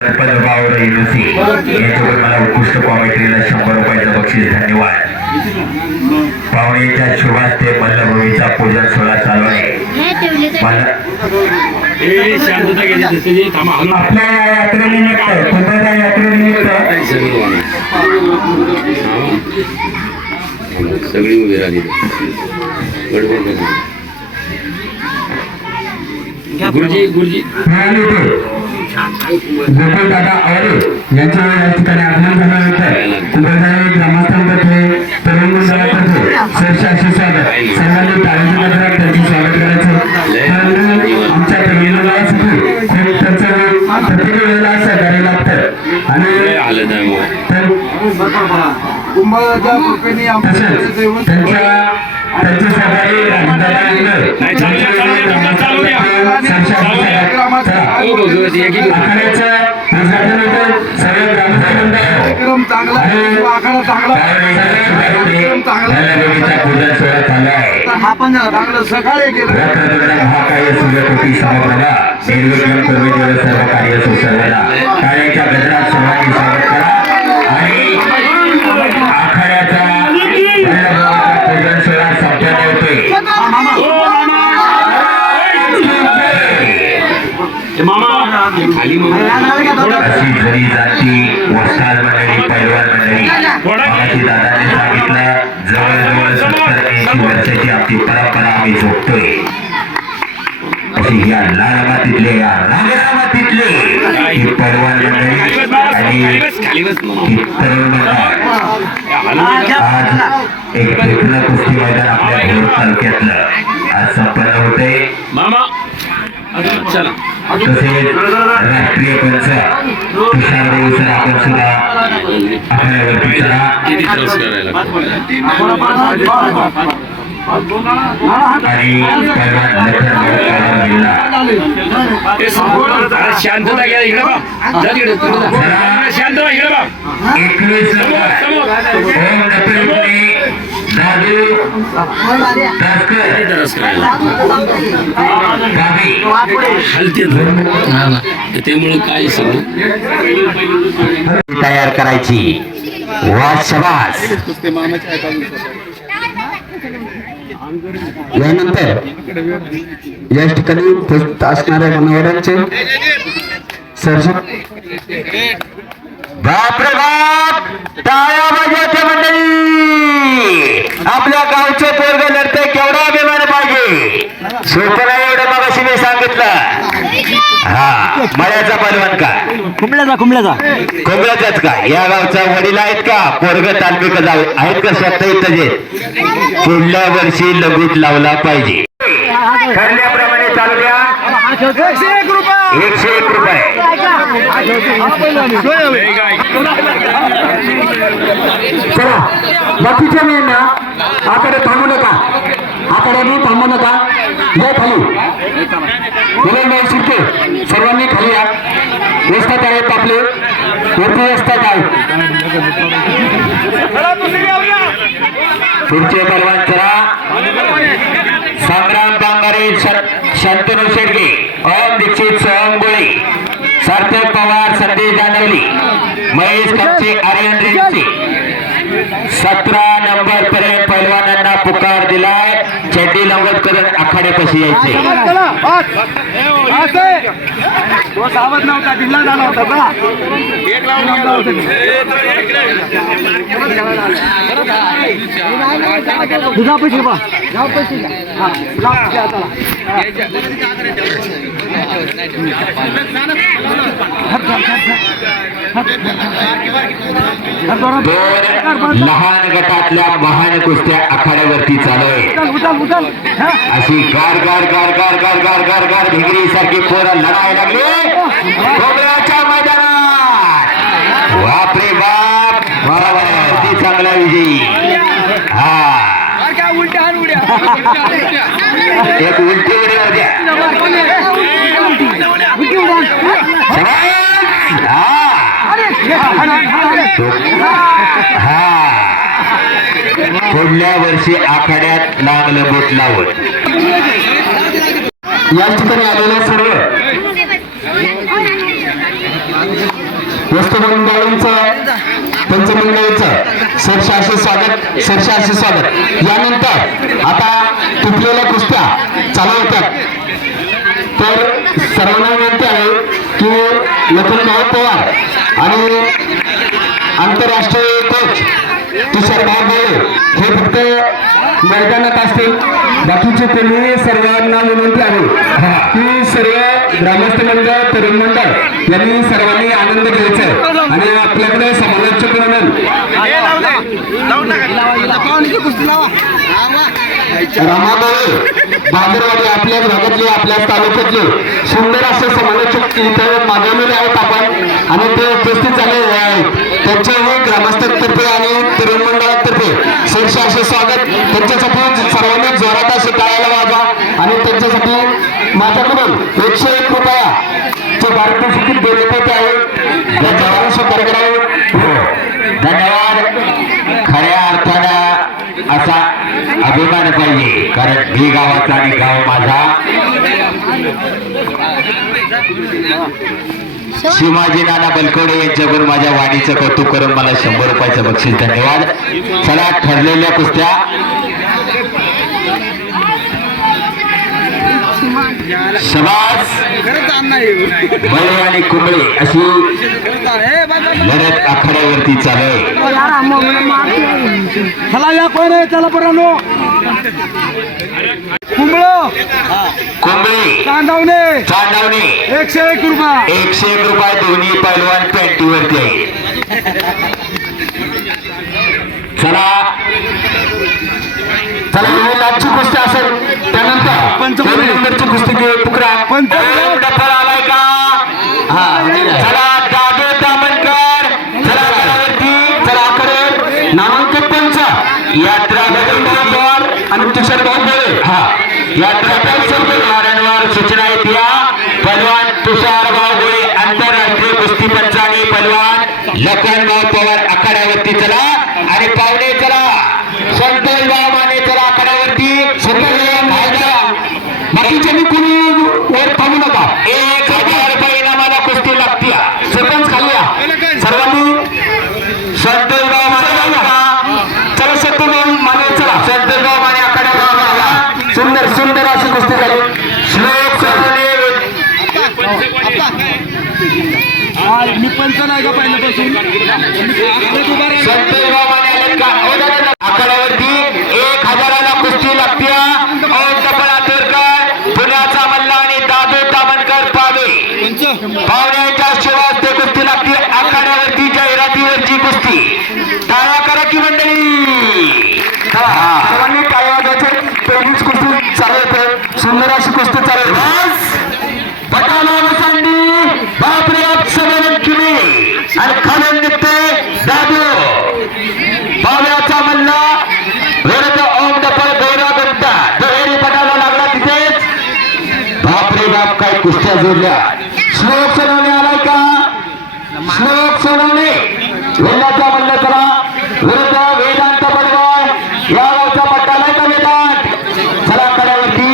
याच्यावर मला उत्कृष्ट कॉमेंट्रीला 100 रुपयाचं बक्षीस. धन्यवाद. पाहुण्याच्या शुभास्ते मल्लभूमीचा पूजन सोहळा चालू आहे. आपल्या यात्रेनिमित्त कुंभाच्या यात्रेनिमित्त सगळी उभी राहिली. गुरुजी गोकुळ दादा आवरे यांच्या या ठिकाणी आगमन झाल्यानंतर कुंभारगाव ग्रामस्थांतर्फे तरुण मंडळातर्फे सहर्ष स्वागत. सर्वांनी टाळ्यांच्या गजरात त्यांचे स्वागत करायचं. आमच्या तरुणांसाठी खूप त्यांचं प्रत्येक वेळेला सहकार्य लागतं आणि त्यांचे सहकारी सर्व कार्य सुसरलेला टाळ्यांच्या गजरात सर्वांनी स्वागत करा आणि आखाड्याचा पूजन सोहळा संपन्न होतोय. अशी जरी जाती वस्ताद मंडळी पैलवान मंडळी मगाशी दादाने सांगितलं जवळजवळ 70-80 वर्षाची आपली परंपरा आम्ही जोडतोय. अशी या लाल मातीतले या रांगेला मातीतले ही पैलवान मंडळी आणि तरुण मंडळ आज एक एकला कुस्ती मैदान आपल्या भोर तालुक्यातलं आज संपन्न होते. तसेच राष्ट्रीय पंच तुषार देव सर आपण सुद्धा आखाड्यावरती चला आणि शांतता घ्या. इकडे शांतता इकडे 21 त्यामुळे काय तयार करायची. वा शाबास. यानंतर या ठिकाणी उपस्थित असणाऱ्या मान्यवरांचे बापरे बाप टाळ्या वाजवायच्या मंडळी. आपल्या गावचे पोरग लढते केवढा अभिमान पाहिजे. सोपं नाही एवढं मगाशी मी सांगितलं. हा मळ्याचा पलवान का कोंबड्याचाच का या गावचा वडील आहेत का पोरग तालमी का जाऊ आहेत का स्वतः इथं जे पुढल्या वर्षी लगूट लावला पाहिजे. ठरल्याप्रमाणे चालू द्या. 101 रुपये. चला बाकीच्या वेळेला आकडे थांबू नका. आकड्याने थांबू नका. या खाली शिरके सर्वांनी खाली या. वस्तात आहेत आपले वरती वस्तात आहेत. पुढचे परवान करा. संग्राम बांगारे शांतनु शेडगे ओम दीक्षित सोहम गोळे सार्थक पवार संदेश जानवली महेश कपचे आर्यन रेंचे 17 नंबर पर्यंत पैलवानांना पुकार दिलाय. चड्डी लंगट करून आखाड्यापाशी यायचे. सावध नव्हता जिल्हा झाला होता का दुधा पैसे बा लहान गटातल्या महान कुस्त्या आखाड्यावरती चालू आहे. अशी गार गार गार गार गार गार गार गार भिंगरी सारखी पोरं लढायला लागले खोबऱ्याच्या मैदानात. बापरे बाप वरती चांगला विजयी. हा एक उलटी उड्या द्या. हा पुढल्या वर्षी आखाड्यात लागलं बोट लावत. या ठिकाणी आलेल्या सर्व वस्तुमंडळांचं पंचमंडळीचं सरशाशी स्वागत यानंतर आता तुटलेल्या कुस्त्या चालू होत्या तर सर्वांना विनंती आहे की लखनभाऊ पवार आणि आंतरराष्ट्रीय कोच तुषारभाऊ गोळे हे फक्त मैदानात असतील बाकीचे कोणीही सर्वांना विनंती आहे की सर्व ग्रामस्थ मंडळ तरुण मंडळ यांनी सर्वांनी आनंद घ्यायचा आहे आणि आपल्याकडे समालोचक म्हणून रामाबाई बाजारवाडी आपल्याच भागातले आपल्याच तालुक्यातले सुंदर असे समालोचक इथे मागवलेले आहेत आपण आणि ते उपस्थित झाले आहेत त्यांच्याही ग्रामस्थांतर्फे आणि तरुण मंडळातर्फे सरसे असे स्वागत त्यांच्यासाठी सर्वांनी जोरात असे टाळायला वाजा आणि त्यांच्यासाठी माझ्याकडून 101 रुपयाचे भारतीय तिकीट देण्यात येत आहे धन्यवाद धन्यवाद. खऱ्या अर्थानं असा अभिमान पाहिजे कारण मी गावाचा आणि गाव माझा. शिवाजी नाना बलकवडे यांच्याकडून माझ्या वाणीचं कौतुक करून मला 100 रुपयाचं बक्षीस. धन्यवाद. चला ठरलेल्या कुस्त्या शबास मळे आणि कुंबळे अशी लढत आखाड्यावरती चालू आहे. चला या कोण आहे चला बरं कुंबळ कुंबळे चांदवणे चांदवणे 101 रुपये 101 रुपये दोन्ही पैलवान पॅन्टीवरती आहे. चला चला ही लाटची कुस्ती असेल त्यानंतर नंबरची कुस्ती तुकडा डफर आलाय का? चला दादू तामणकर चला करावरती चला आकडे नामांकन पंच यात्रा पवार आणि तुषारभाऊ गोळे यात्रा वारंवार सूचना येत्या. पहलवान तुषारभाऊ गोळे आंतरराष्ट्रीय कुस्ती पंच आणि पहलवान लखनभाऊ पवार आखाड्यावरती चला आणि पाहुणे चला संतोषभाऊ माने चला आखाड्यावरती. बाकीच्यांनी कुणी वर थांबू नका 1000 रुपये इनामाला कुस्ती लागते. सरपंच खाली या सर्वांनी संतोषभाऊ माने चला सत्यभाऊ माने चला संतोषभाऊ माने आखाड्यावर सुंदर सुंदर अशी कुस्ती झाली श्लोक सरोने मी पंच नाही का पहिल्यापासून संतोषभाऊ माने आले का? आखाड्यावरती 1000ला कुस्ती लागते. पुण्याचा मल्ला आणि दादू तामणकर पाहुण्यांच्या शिवास ते कुस्ती लागते. आखाड्यावरती जाहिरातीवरची कुस्ती. टाळ्या करा की मंडळी. सर्वांनी टाळ्या वाजवायचे. पहिलीच कुस्ती चालू होते सुंदर अशी कुस्ती चालू पटाला बसंडी बापरे अपसमन किमी आणि खालून निघते दादू पाहुण्याचा मल्ला विरुद्ध ओम डफर गौरव गुप्ता. दुहेरी पटाला लागला तिथेच बापरे बाप काय कुस्त्या जोडल्या. श्लोक सोनवणे आलाय का? श्लोक सोनवणे वेल्ल्याचा मल्ल चला विरुद्ध वेदांत पडवळ या गावचा पट्टा आलाय का वेदांत चला कड्यावरती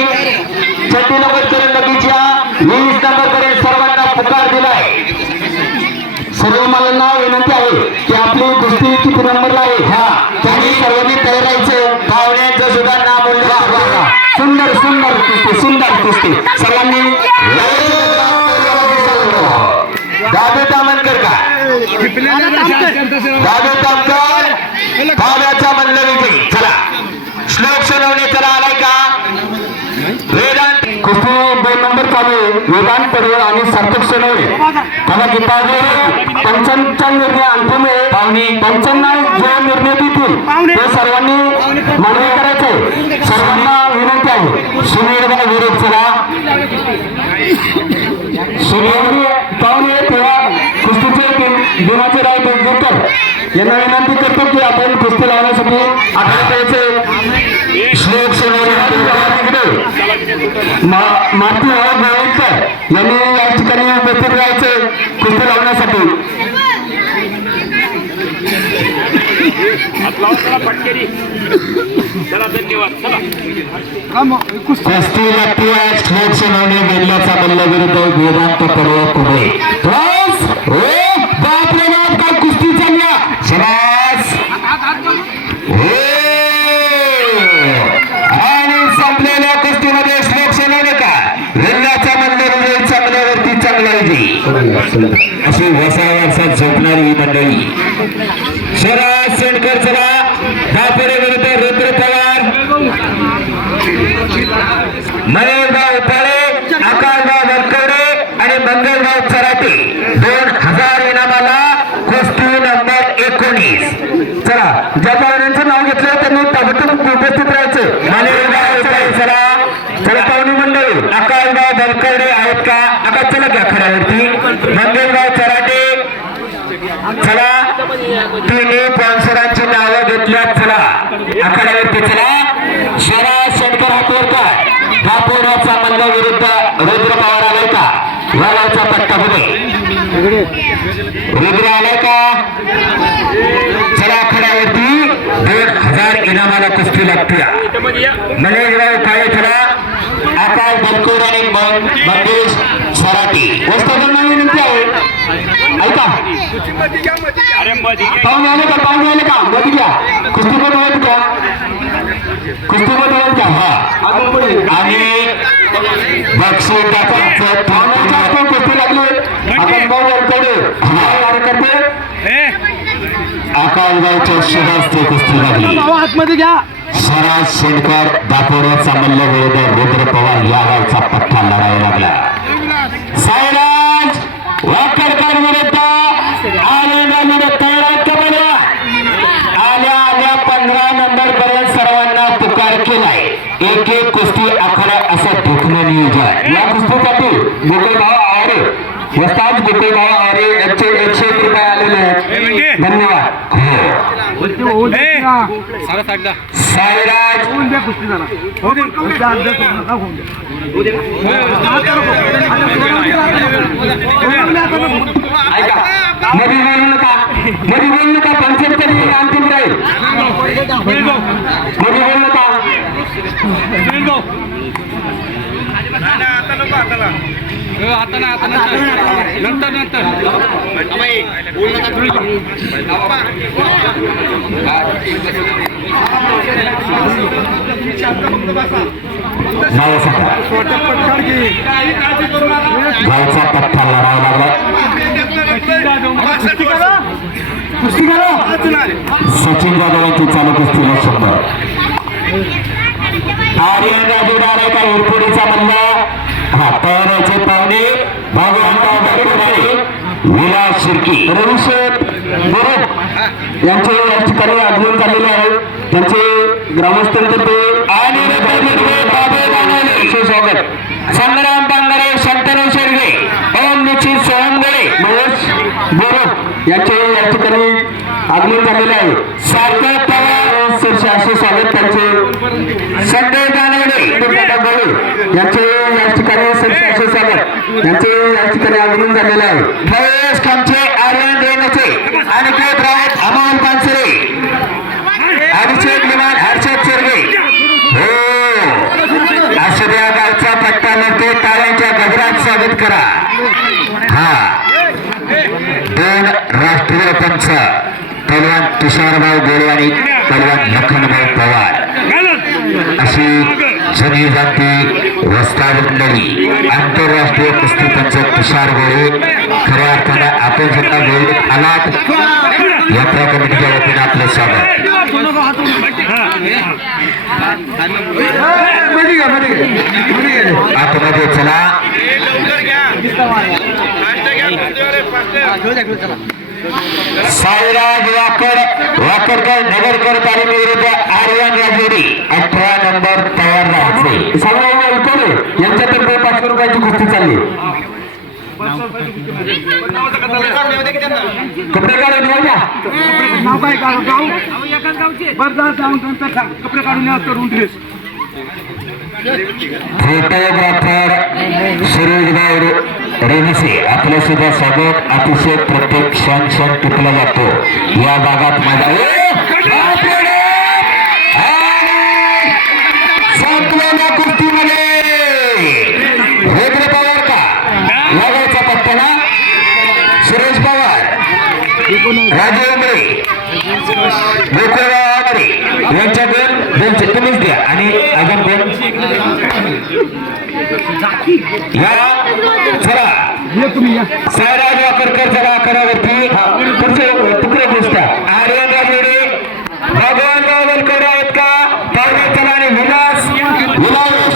चड्डी नंबर करून लगेच या 20 नंबर पर्यंत सर्वांना पुकार दिलाय. सर्व मला विनंती आहे की आपली कुस्ती किती नंबरला आहे त्यांनी सर्वांनी तयार राहायचं. पाहुण्यांचं सुद्धा नाव बोललं. सुंदर सुंदर कुस्ती सर्वांनी दादू तामणकर का? दादू तामकर पाहुण्याचा मल्ल विजयी. चला श्लोक सोनवणे चला आलाय का? वेदांत कुस्ती 2 नंबर चालू वेदांत पडवळ आणि सार्थक सोनवणे त्याला गीताजे पंचांचा निर्णय अंतिम आहे. पाहुणे पंचांना जो निर्णय देतील ते सर्वांनी मान्य करायचे. सर्वांना विनंती आहे सुनील विरोध चला सुनील पाहुणे तेव्हा कुस्तीचे दिनाचे राय देवकर यांना विनंती करतो की आपण कुस्ती लावण्यासाठी आखाड्यात यायचे. श्लोक सोनवणे माती गोविंदकर यांनी या ठिकाणी उपस्थित राहायचे कुस्ती लावण्यासाठी. कुस्ती लागते श्लोक सोनवणे गेल्याचा मल्ल विरुद्ध वेदांत पर्व कुबळे. बाप अशी वसावरसात झोपणारी ही मंडळी. शरद शेंडकर चला दापोरे विरुद्ध रुद्र पवार, महेशभाऊ उपाळे, आकाशभाऊ वरकवडे आणि मंगलभाऊ चराटे 2000 इनामाला कुस्ती नंबर 19. चला ज्या पाहुण्यांचं नाव घेतलं त्यांनी ताबडतोब उपस्थित राहायचं. महेशभाऊ उपाळे चला. चला पाहुणी मंडळी आकाशभाऊ वरकवडे आहेत का? आकाश चला घ्या खड्यावरती. मंगलभाऊ चराटे चला. तिन्ही स्पॉन्सरांची नावं घेतल्यात. चला आखाड्यावरती चला. शरद शेंडकर हातवर काय दापोराचा मल्ल विरुद्ध रुद्र पवार आलाय का? वालाचा पट्टा पुढे रुद्र आलाय का? चला आखाड्यावरती 2000 इनामाला कुस्ती लागते. मनेशभाऊ काळे चला. आकाश बनकोर आणि मंगेश सराटी वस्तादांना विनंती आहे. ऐका पाहुणे आले का? पाहुणे आले का? मध्ये घ्या. कुस्तीपट होत घ्या. कुस्तीपट होत घ्या. हा आणि बक्षिसाचा पाहुण्याच्या कुस्ती लागले. आपण भाऊ वरकडे कार्यकर्ते आकाशभाऊच्या शुभास्ते कुस्ती लागली. आतमध्ये घ्या. शरद शेंडकर दापोऱ्याचा मल्ल विरुद्ध रुद्र पवार या गावचा पट्टा लढावा लागला. साईराज वाकडकर विरुद्ध आल्या 15 नंबर पर्यंत सर्वांना पुकार केलाय. एक एक कुस्ती आखाडा असं ढोकणं नियोजन. या कुस्तीसाठी गोकुळभाऊ आरे वस्ताद गोकुळभाऊ आरे यांचे 101 रुपये आलेले आहेत. धन्यवाद. साईराज मध्ये बोलू नका. मध्ये बोलू नका. पंचायत तरी अंतिम राहील. मध्ये बोलू नका. गावचा पट्टा लढावा लागला. सचिन जाधव यांची चालू कुस्तीला 100. आर्यन राजू डायरेक्ट उरपुडीचा मल्ला. हा तयाराचे पाहुणे विलास शिर्की रविशेठ बरोबर यांचे या ठिकाणी आगमन झालेले आहे. त्यांचे ग्रामस्थांतर्फे आणि स्वागत. संग्राम बांगरे, शंतनू शेरगे, ओम निश्चित सोहमगडे, महेश बोरड यांचे या ठिकाणी आगमन झालेले आहे. सारखं पवार सरसे असे स्वागत त्यांचे. संजय दानवडे यांचे या ठिकाणी सरसे असे स्वागत यांचे या ठिकाणी आगमन झालेले आहे. महेश कामचे, आर्यन रेणचे, अनिकेत राऊत, अमोल पानसरे, अभिषेक विमान, हर्षद शेरगे. हो असं या गावचा पट्टा लढते. टाळ्यांच्या गजरात स्वागत करा. हा 2 राष्ट्रीय पंच पहलवान तुषारभाऊ गोळे आणि पहलवान लखनभाऊ पवार अशी जुनी जाती वस्ताद मंडळी. आंतरराष्ट्रीय कुस्ती पंच तुषार गोळे खऱ्या अर्थानं आपण सुद्धा गोल्ड आलात. यात्रा कमिटीच्या वतीने आपलं स्वागत. आतमध्ये चला. साईराज वाकडकर नगरकर तालुका विरुद्ध आर्यन राजेरी 18 नंबर तयार राहायचे. सगळ्यांना यांच्यातर्फे 500 रुपयाची कुस्ती चालली. कपडे काढून घ्या. नाव काय गाव एकाच गावचे बरं कपडे काढून या करून ड्रेस. फोटोग्राफर सुरेशभाऊ रेणसे आपलं सुद्धा स्वागत. अतिशय प्रत्येक क्षण टिपला जातो या भागात. माझा कुस्तीमध्ये रुद्र पवार का लागायचा पट्ट्याला सुरेश पवार, राजू उमरे, गोकुळवाडे यांच्याकडून तुम्हीच द्या. आणि अजून कोण या चला ये तुम्ही या सायराज वाकरकर चला आखाड्यावरती पुढचे तुकडे गोष्ट आर्यन राजेडे भगवान रावलकर आहेत का पाहुणे चला आणि विलास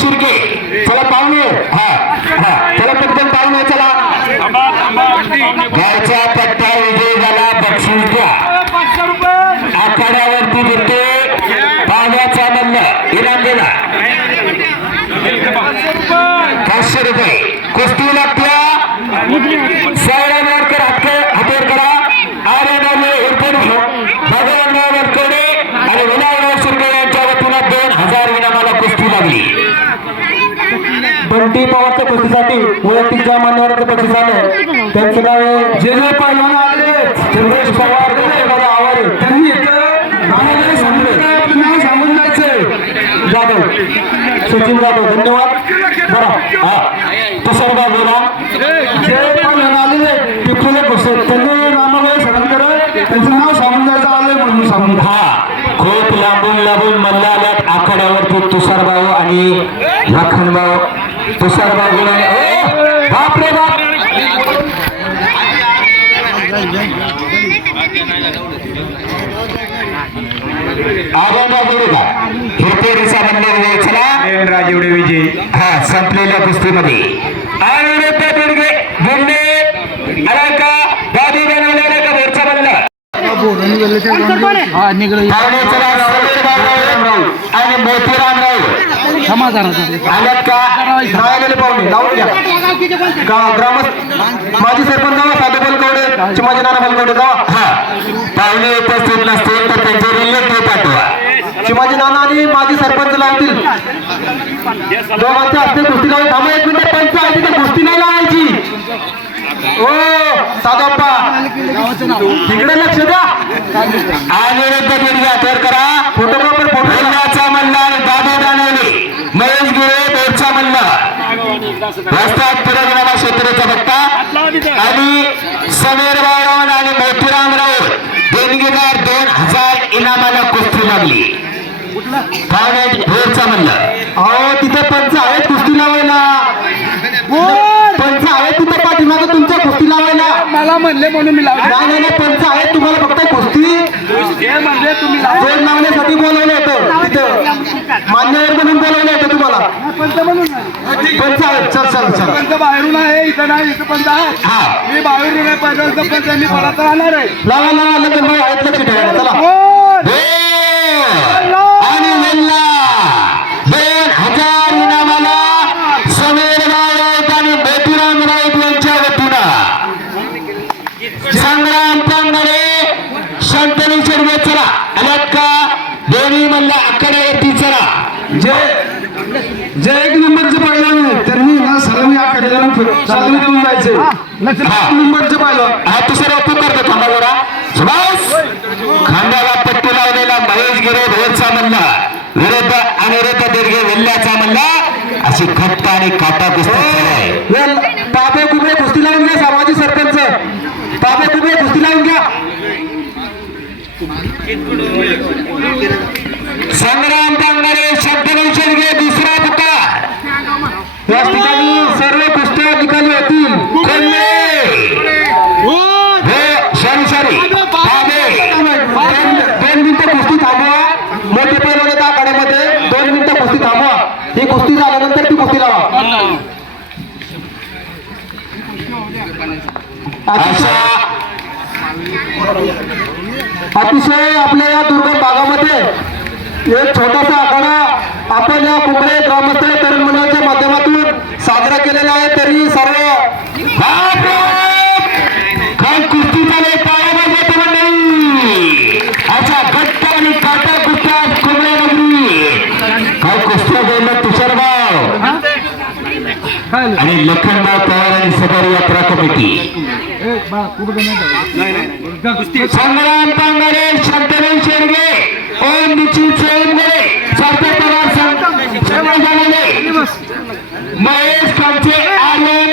शिर्के चला पाहुणे चला पटकन पाहुणे चला गावचा पट्टा विजय झाला बक्षीस द्या आखाड्यावरती देते पाहुण्याचा मल्ल इनाम दिला 500 रुपये कुस्ती लागत्या सायरा वाडकर हातेर करा आर्यनाले भगवान वाडकडे आणि विनायक शिर्के यांच्या वतीनं 2000 इनामाला कुस्ती लागली बंटी पवारच्या कुस्तीसाठी वैयक्तिक ज्या मान्यवरांचं बक्षीस आलं त्यांचं नाव आहे जेजे पैलवान आले चंद्रेश पवार आवारे त्यांनी सांगून जायचंय जाधव सचिन जाधव धन्यवाद बरं तुषारबाब बोला जे पैलवान आलेले पिठोले घुसत त्यांनी नामाबाई सडनकर त्यांचं नाव सांगून जायचं आलं म्हणून सांगून खूप लांबून मल्ला आल्यात आखाड्यावरती तुषारभाऊ आणि लखनभाऊ तुषारभाऊ बोलाने बापरे बाप हिरतेरीचा बंडल चला राजेवडे विजय संपलेल्या कुस्तीमध्ये आणि बुंडे आला का दादी बनवलेला का वरचा बंडल पाहुणे चला आणि मोतीराम राव आल्यात का आलेले पाहुणे लावून द्या माजी सरपंच साधू बलकवडे चिमाजी नाना बलकवडे पाहुणे उपस्थित नसतील तर त्यांचे रिलेटिव्ह पाठवा चिमाजी नाना आणि माजी सरपंच लावतील दोघांच्या हस्ते कुस्ती लावून थांबा 1 मिनिट पंच आहे तिथे कुस्ती नाही लावायची ओ साधप्पा तिकडे लक्ष द्या अनिरुद्ध बिडगा तर करा फोटोग्राफर फोटोचा मल्हार दादू दानवले महेश गिरे बेडचा मल्हार रस्त्यात पुरगणाला क्षेत्राचा भट्टा आणि समीर बाळवण आणि मोतीराम राऊत देणगीदार 2000 इनामाला कुस्ती लागली बेडचा मल्हार अहो तिथे पंच आहेत कुस्ती लावायला पंच आहेत तिथे पाठीमागं तुमच्या कुस्ती लावायला मला म्हणले म्हणून मी लावले नाही पंच आहेत तुम्हाला फक्त कुस्ती जे म्हणले तुम्ही जोड लावण्यासाठी बोलवलं होतं तिथं मान्यवर म्हणून बोलवलं होतं तुम्हाला पंच म्हणून नाही. पंच आहेत चल पंच बाहेरून आहे इथं नाही इथं पंच आहे मी बाहेरून आहे पंचायत पंच मी परत राहणार आहे लावा लग्न भाऊ आहेत लक्ष ठेवायला चला आणि मल्ला 2000 इनामाला समीर राऊत आणि मोतीराम राऊत यांच्या वतीनं संग्राम पांगडे शंतनू शेडवे चला आल्यात का देवी मल्ला आखाड्यावरती चला जे 1 नंबरचे पहिलवान आहे त्यांनी ना सलामी आखाड्याला चालू देऊन जायचे 1 नंबरचे पहिलवान हा दुसरा ऑफर करतो थांबा जरा सुभाष खांद्याला पट्टी लावलेला महेश गिरे भोरचा मल्ला विरुद्ध अनिरुद्ध दिर्घे वेल्ल्याचा मल्ला अशी खट्ट आणि काटा कुस्ती सुरू आहे. ताबे कुबे कुस्ती लावून घ्या सामाजिक सरपंच ताबे कुबे कुस्ती लावून घ्या संग्राम पांगडे शंतनू शेडगे दुसरा पुकार या ठिकाणी सर्व कुस्त्या निकाली होतील शनिशारी 2 मिनिटं कुस्ती थांबवा मोठे पैलवान येतात आखाड्यामध्ये 2 मिनिटं कुस्ती थांबवा ही कुस्ती झाल्यानंतर ती कुस्ती लावा अतिशय आपल्या या दुर्गम भागामध्ये एक छोटासा आखाडा आपण या कुंभळे ग्रामस्थ तरुण मंडळाच्या माध्यमातून साजरा केलेला आहे तरी सर्व काय कुस्ती चालू पाहायला मंडळी अच्छा घट्ट आणि काटा कुस्त्या कुंभळे नगरी काय कुस्त्या बोललं तुषारभाऊ आणि लखनभाऊ पवार आणि सदर यात्रा कमिटी संग्राम पांगडे शंतनू शेडगे ओम निश्चित सोयंगरे सरदार पवार झालेले महेश कामचे आर्यन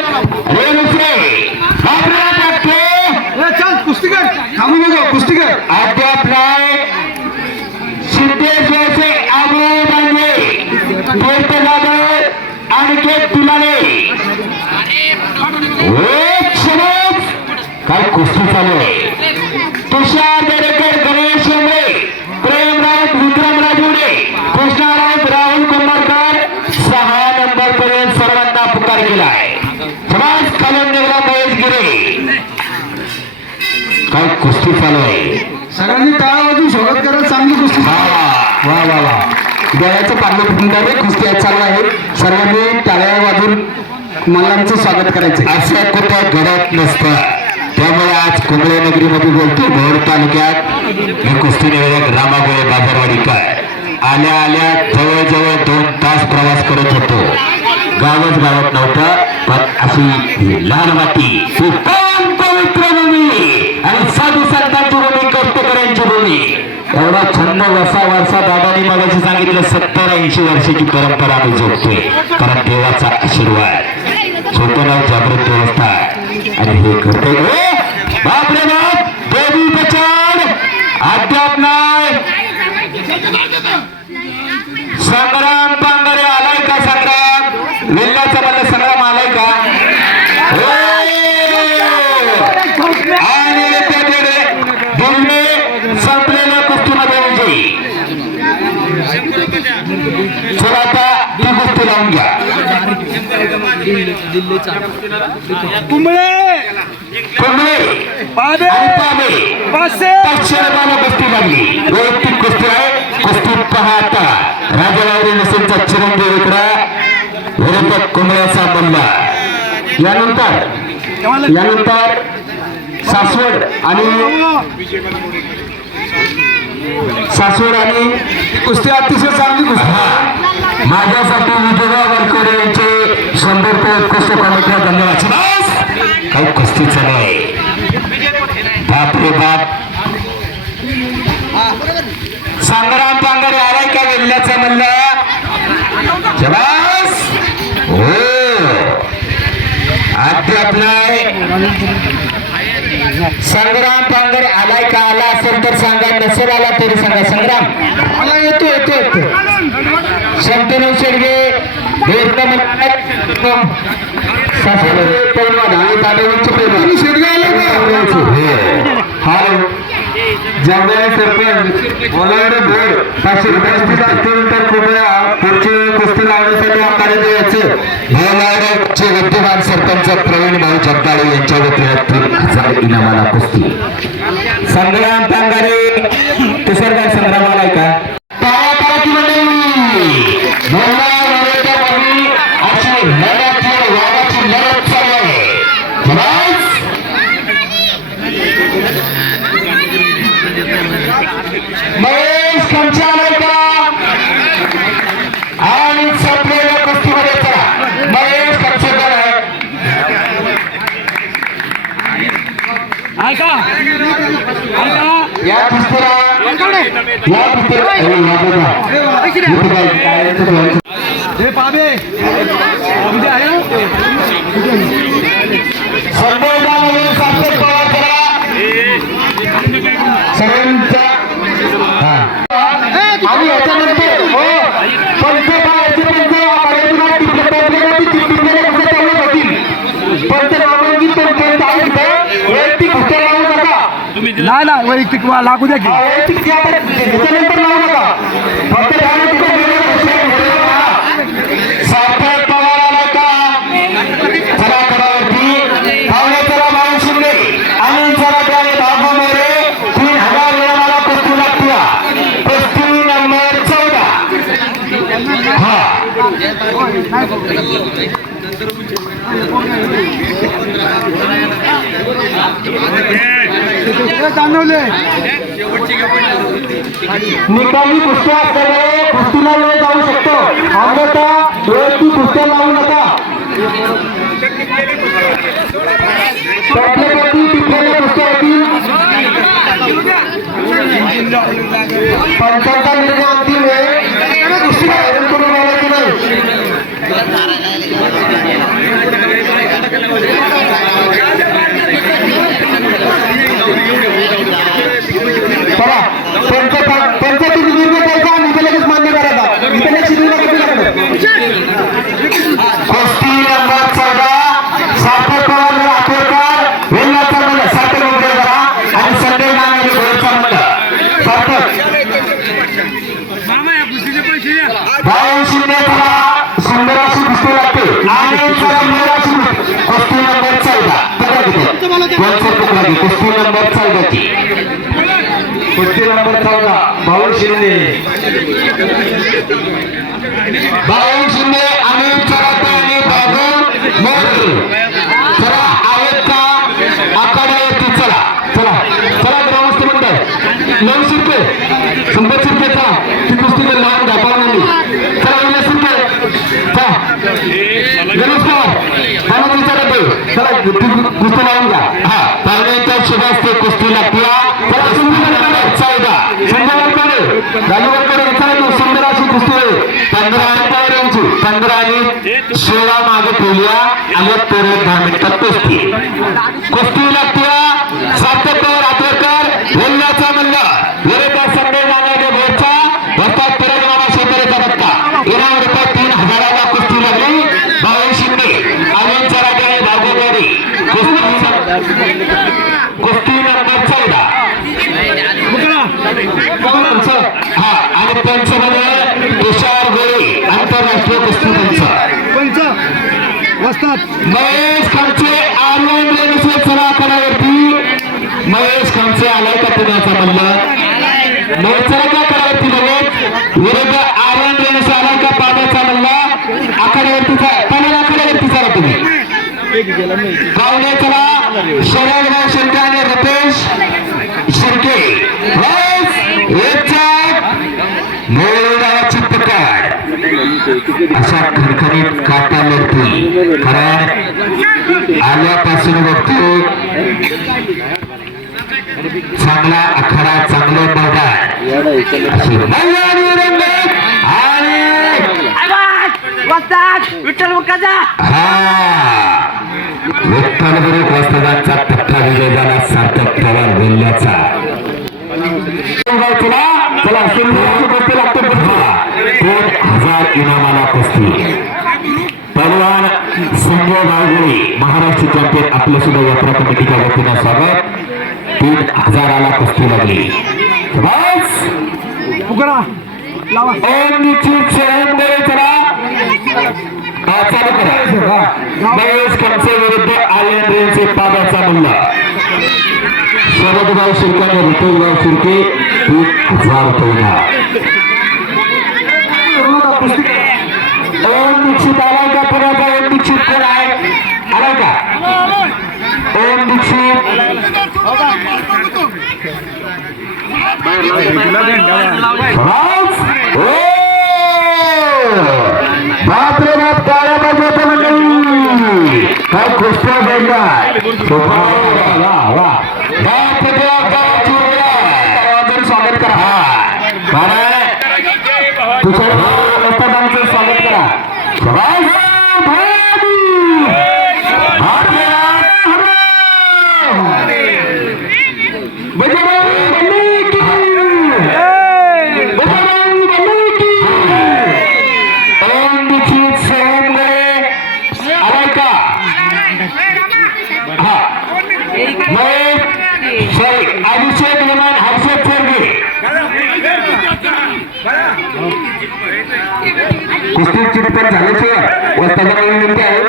रेणुसरे चल कुस्तीकर थांबू नको कुस्तीकर अद्याप राय सिद्धेश वळसे आबू बांगले तीर्थ जाधव अनिकेत तुलाले काय कुस्ती चालू आहे. तुषार बेडेकर, गणेश शेंबे, प्रेम राऊत, विक्रम राजूडे, कृष्णा राऊत, राहुल कुंभारकर 6 नंबर पर्यंत सर्वांना पुकार केला आहे. समाज खालून निघाला महेश गिरे. काय कुस्ती चालू आहे. सगळ्यांनी टाळा वाजून स्वागत करत चांगली कुस्ती. वा वा वा वा, डोळ्याचं पाणी फुटणारे कुस्ती आज चालू आहे. सर्वांनी टाळ्या वाजून मल्लांचं स्वागत करायचं. असं कुठं घडत नसतं. त्यामुळे आज कुंभळे नगरीमध्ये बोलतो भोर तालुक्यात ही कुस्ती निवेदक रामागोळे बाजारवाडीकर आल्या आल्या जवळजवळ 2 तास प्रवास करत होतो. गावच गावात नव्हतं, पण अशी लहान माती ही कोण पवित्र भूमी आणि साधू संतांची भूमी, कष्टकऱ्यांची भूमी. एवढा छंद वारसा दादानी मगाशी सांगितलं 70-80 वर्षाची परंपरा आम्ही जोडतोय. कारण देवाचा आशीर्वाद, छोटं नाव जागृत देवस्था आणि हे करतोय. बाप रे बाप, देवी बचाड अद्याप नाही. संग्राम पांगरे आलाय का? संग्राम विल्ल्याचा मला संग्राम आलाय का? आणि संपलेल्या कुस्तीमध्ये विजयी. चला आता ती कुस्ती लावून घ्या. कुंबळे पाबे पाचशे कुस्ती लागली. वैयक्तिक कुस्ती आहे. कुस्ती पाहता राजावाडी नसेलचा चिरंजीव इकडा विरोधक कुंबळ्याचा बल्ला. यानंतर सासवड आणि कुस्ती अतिशय चांगली कुस्ती. माझ्यासाठी विजोबा वरकडे यांचे 100 रुपये उत्कृष्ट कॉमेंटला धन्यवाद. काही कुस्ती चालू आहे. बाप रे बाप, संग्राम पांगरे आलाय का? वेल्ल्याचा म्हणलं जबास हो अद्याप नाही. संग्राम पांगरे आलाय का? आला असेल तर सांगा, नसेल आला तरी सांगा. संग्राम मला येतो. शंतनू शेडगे सरपंच बोलायला भेड 500 रुपये असतील तर कृपया पुढची कुस्ती लावण्यासाठी आम्हाला द्यायचे. बोलायचे विद्यमान सरपंच प्रवीण भाऊ जगदाळे यांच्या वतीने 3000 इनामाला कुस्ती. संग्राम पांगरे तुषारगाव संग्राम आलाय का? महेश खंचे आलाय का? आणि संपलेल्या कुस्तीमध्ये चला महेश खंचेकर आहे. या कुस्तीला हे पाबे म्हणजे आहे संबोधनामध्ये सार्थक पवार करा सर्वांचा. आणि याच्यानंतर नाही वैयक्तिक लागू द्या की सार्थक पवार आला का? चला कडावरती पावणे चला माणूस शिंदे आणि चला त्याने बाबू मोरे 3000 वेळा कुस्ती लागते. कुस्ती नंबर 14. हा जाणवले निकाली कुस्त्या असल्यामुळे कुस्तीला वेळ जाऊ शकतो. अन्यथा वैयक्तिक कुस्त्या लावू नका. प्रत्येकाची टिकलेल्या कुस्त्या होतील. पंचांचा निर्णय अंतिम आहे. कुस्ती हैराण करून बोलायची नाही. चला त्यांचा तुम्ही निर्णय द्यायचा आणि इथे लगेच मान्य करायचा. कुस्ती नंबर 14 सार्थक पवार वेल्ल्याचा द्यायची. कुस्ती नंबर 14 भाऊ शिंदे आणि चराते आणि बाबू मोरे. चला आहेत का आखाड्यावरती? चला चला चला ग्रामस्थ मंडळ 900 रुपये 100 रुपयेचा ती कुस्ती लावून द्या पाहुण्यांनी. चला 20 रुपये गणेश पवार पाहुणे विचारते. चला कुस्ती लावून द्या. हा पाहुण्यांच्या शुभास्ते कुस्ती लागते. चला सुंदर अशी कुस्ती आहे. 15 आणि 16 मागे ठेवल्या आणि तेरे 10 मिनिटात कुस्ती लागते. सातकर आतरकर बोलण्याचा मल्ल विरुद्ध संजय नानाचे भोरचा वस्ताद परगमामा शेतकऱ्याचा धक्का. इनाम रुपये 3000ला कुस्ती लागली. भाऊ शिंदे अनिल चराटे भागोदरी कुस्ती नंबर 14. हा आणि पंचमध्ये तुषार गोळे आंतरराष्ट्रीय कुस्ती पंच वस्ताद महेश खमचे आर्यन रेणुसे. चला आखाड्यावरती महेश खमचे आलाय का पुण्याचा मल्ल? चला आखाड्यावरती लगेच विरुद्ध आर्यन रेणुसे आलाय का पाण्याचा मल्ल? आखाड्यावरती आखाड्यावरती चला तुम्ही पाहुणे. चला शरदराव शिर्के आणि रुपेश शिर्के मोरडाची पकड अशा खणखणीत काटा लढती. कारण आल्यापासून बघतो चांगला आखाडा चांगलं मैदान अशी विठ्ठल मुकाचा हा विठ्ठल बरोबर वस्तादांचा पट्टा विजय झाला. सार्थक पवार बोलल्याचा. चला चला सुंदर कुस्ती लागते. 2000 इनामाला कुस्ती. पहलवान संजय बागुळे महाराष्ट्र चॅम्पियन आपल्या सुद्धा यात्रा कमिटीच्या वतीनं स्वागत. 3000ला कुस्ती लागली. बस उघडा लावा. निश्चित चला चालू करा. महेश खमसे विरुद्ध आर्यन रेणुसे पाब्याचा मुल्ला. शरदभाऊ शिर्के आणि ऋतुभाऊ शिर्के 3000 रुपये. ओम दीक्षित आलाय का? पुण्याचा ओम दीक्षित कोण आहे? आलाय का ओम दीक्षित? बाप रे बाप काळ्या पाहिजे काय कुस्त्या भेटलाय. स्वागत करा. तुषार वस्तादांचं स्वागत करा. अभिषेक विमान हर्षद चोरगे कुस्ती चिंतन झाल्याशिवाय वस्तादांना विनंती आहे.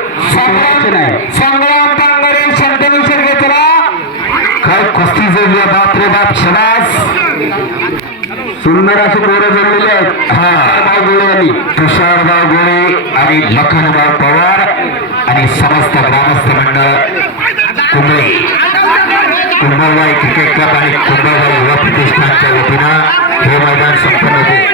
संग्राम कांगरे शंतनू शिर्के. चला काय कुस्ती जोडली. बाप रे बाप शबास. सुंदर अशी गोळे जोडलेले आहेत. हा गोळे आणि तुषारभाऊ गोळे आणि लखनभाऊ पवार आणि समस्त ग्रामस्थ मंडळ कुंभई कुंभलबाई क्रिकेट क्लब आणि कुंभलबाई युवा प्रतिष्ठानच्या वतीनं हे मैदान संपन्न होते.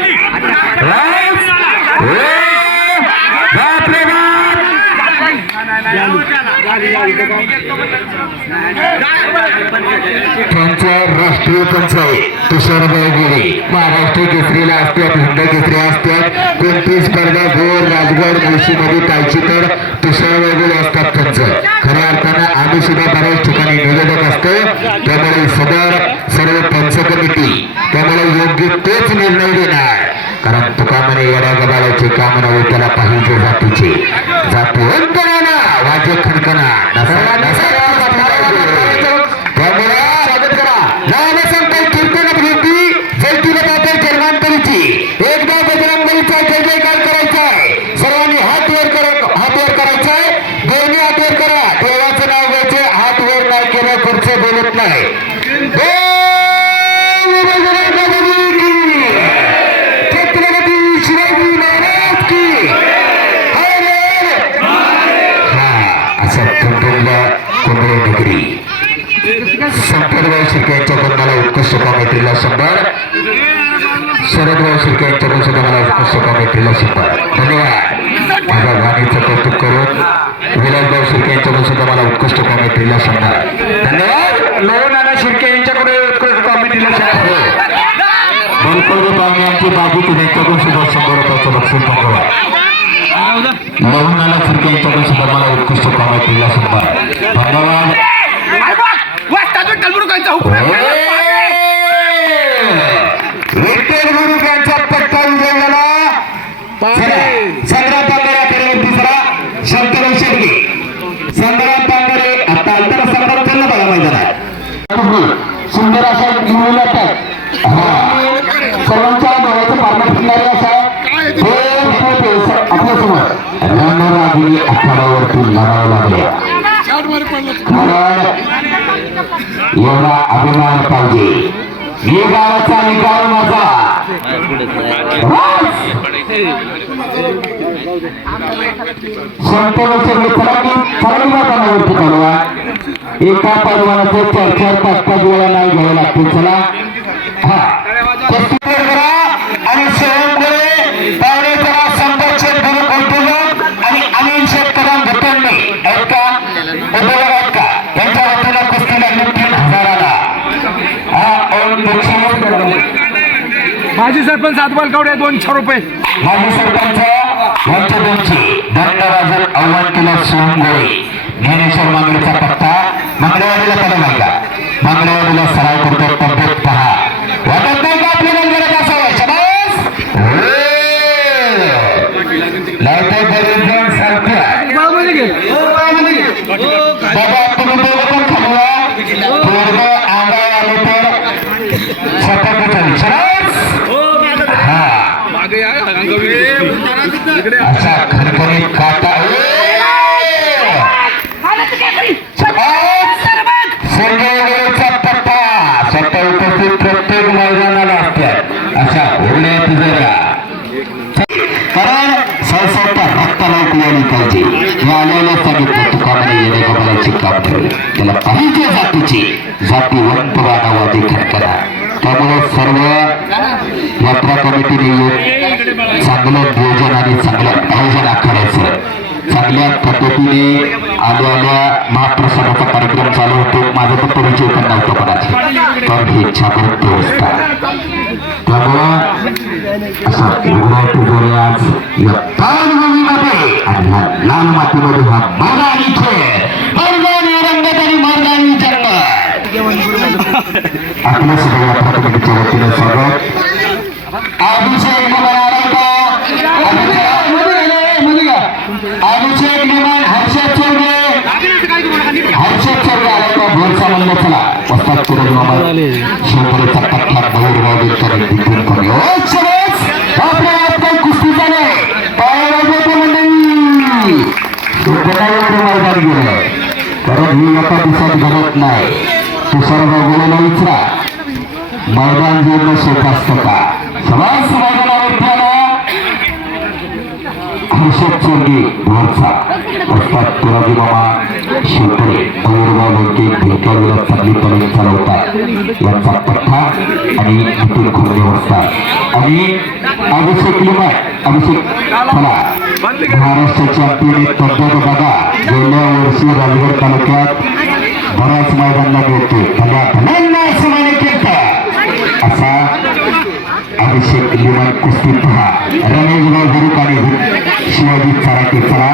त्यांच्या राष्ट्रीय पंचायत तुषारभाऊ गोळे महाराष्ट्र केसरीला असतात, हिंद केसरी असतात. कोणती स्पर्धा गोर राजगड मुळशीमध्ये पाहिजे तर तुषारभाऊ गोळे असतात. त्यांचं खऱ्या अर्थानं आम्ही सुद्धा बऱ्याच ठिकाणी निवेदक असतो. त्यामुळे सदर सर्व पंच कमिटी त्यामुळे योग्य तेच निर्णय देणार. कारण तुका म्हणे येड्या गबाळाचे काम नव्हे त्याला पाहिजे जातीचे जातीवंत वाजे खणकणा त्यामुळे स्वागत करा. नामसंकल्प कीर्तन अभिवृद्धी जैतीला पात्र जन्मांतरीची एकदा बजरंगबलीचा जय जयकार करायचा आहे. सर्वांनी हात वर करायचा आहे. दोन्ही हात वर करा. देवाचं नाव घ्यायचे. हात वर नाही केलं पुढचं बोलत नाही. छत्रपती शिवाजी महाराज की असं कुंडल्या कुंडली नगरी संपतभाऊ शिर्के यांच्याकडून मला उत्कृष्ट कॉमेंट्रीला 100 शरदभाऊ शिर्के यांच्याकडून सुद्धा मला उत्कृष्ट कॉमेंट्रीला 100 धन्यवाद माझ्या गाणीचं कौतुक करून विलासभाऊ शिर्के यांच्याकडून सुद्धा मला उत्कृष्ट कॉमेंट्रीला 100 धन्यवाद लोहनाना शिर्के यांच्याकडे उत्कृष्ट कॉमेंट्रीला 100 बलकवडे पाहुणे आमची बाजू यांच्याकडून सुद्धा 100 रुपयाचं बक्षीस धन्यवाद लोहनाना शिर्के यांच्याकडून सुद्धा मला उत्कृष्ट कॉमेंट्रीला 100 धन्यवाद विठ्ठल गुरु यांचा पट्टा उजळला संग्राम पांगरे तिसरा शंकरराव शेडगे संग्राम पांगरे आता अंतर संग्राम चालला बघा मैदानात सुंदर असा घेऊन सर्वांच्या डोळ्याचं पारणं फिरणारे असा आपल्या समोर रणरागिरी आखाड्यावरती लढावं लागले कारण एवढा अभिमान पाहिजे मी गावाचा निकाल माझा एका पैलवानाचे 4-4 5-5 वेळा नाही घ्यावं लागते चला हा आणि सोहमगुळे पावणे जरा संदर्शक गुरु कौतुक आणि अनिल शेतकऱ्यां घटनने ऐका उद्योगात का त्यांच्या वतीनं कुस्ती लागली 3000ला हा ओम बक्षीस माजी सरपंच सातबाल कवडे 200 रुपये माजी सरपंच वंचदोंची दंडराजन आव्हान केलं सोहमगुळे ज्ञानेश्वर मांगडेचा पत्ता मंगळवारीला पडला नाही का मंगळवारीला सराव करतो तब्येत पहा वाटत नाही का आपल्या मंदिरात असावं शबास लावतो बरेच जण सांगतात बाबा तुम्ही दोघं पण खाल्ला पूर्ण आंबा आले तर स्वतःचा विचार हा असा खरखरीत काटा संजयचा पत्ता स्वतः उपस्थित प्रत्येक मैदानाला असतात अशा उरण्यात जरा कारण संसर्गात रक्ताला पियाली पाहिजे हे आलेल्या सांगितलं तुकाने येणे गमनाची काम ठेवली त्याला पाहिजे जातीची जातीवंत वादावादी खटकरा त्यामुळे सर्व यात्रा कमिटीने चांगलं नियोजन आणि चांगलं आयोजन आखाड्याचं चांगल्या पद्धतीने आल्या महाप्रसादाचा कार्यक्रम चालू होतो माझा तर परिचय पण नव्हता कोणाचा तर ही जागृत व्यवस्था त्यामुळं असा जोडे आज या तालभूमीमध्ये आणि ह्या लाल मातीमध्ये हा मैदानी खेळ मैदानी रंगत आणि मैदानी जन्म आपल्या सगळ्या यात्रा कमिटीच्या वतीनं स्वागत अभिषेक अभिषेक निर्माण हर्षद चौघे आला तो भोरचा म्हणलं चला वस्ताद पुढे शिवपुरीचा पट्टा बहुरगाव तिथून कमी आपल्या आज काही कुस्ती झाले पायावाजवतो मंडळी मैदान गेलं कारण ही एका दिवसात घडत नाही तू सर्व गेलेला विचारा मैदान जोडणं सोपं असतं का समाज मैदानावरती आला हर्षद चोरगे भोरचा वस्ताद तुराजी मामा शिवपुरे बहुरगाव बँके भेटवलेला चांगली पडून चालवतात यांचा पठ्ठा आणि नितीन खोंडे वस्ताद आणि अभिषेक लिमण अभिषेक चला महाराष्ट्र चॅम्पियन तब्येत बघा गेल्या वर्षी राजगड तालुक्यात बऱ्याच मैदानाला मिळतो भल्या समाने केलं असा अभिषेक लिमण कुस्ती पहा रमेशभाऊ गुरुक आणि शिवाजी चराटे चला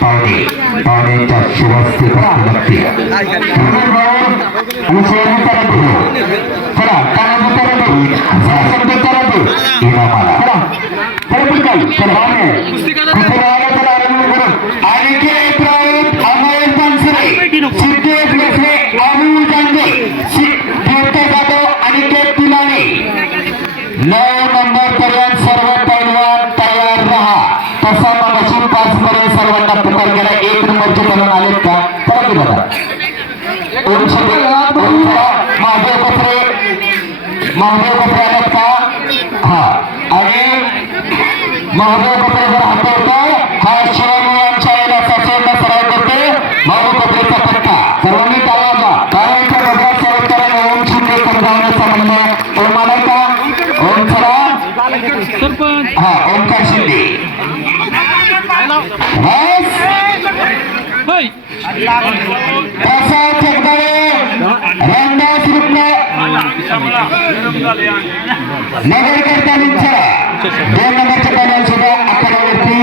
पावणेच्या शिवस्ती लागते आणि शिवाजी चराटे चला चराटे इनामाला अनिकेत राऊत अमोल बनसरे सिद्धेश मेसरे अमोल जांगे कीर्ती जाधव अनिकेत तिलाने 9 नंबर पर्यंत सर्व पैलवान तयार रहा तसा मगाशी 5 पर्यंत सर्वांना पुकार केला 1 नंबरचे पैलवान आलेत का चला की बघा माझे महादेव कपडे आलात का? हा आणि महादेव कपडे जर हातावतो हा शिवाजीरावांच्या वेळेचा सोडला सराव करते महादेव कपडेचा पट्टा सर्वांनी टाळा काळाच्या बदलाच्या उत्तराने ओम शिंदे समजावण्याचा म्हणणं ओम आलाय का? ओम चला हा ओमकार शिंदे बस प्रसाद जगदाळे रामदास रुपये नगरकर तालुका 2 नंबरच्या पॅनल सुद्धा आखाड्यावरती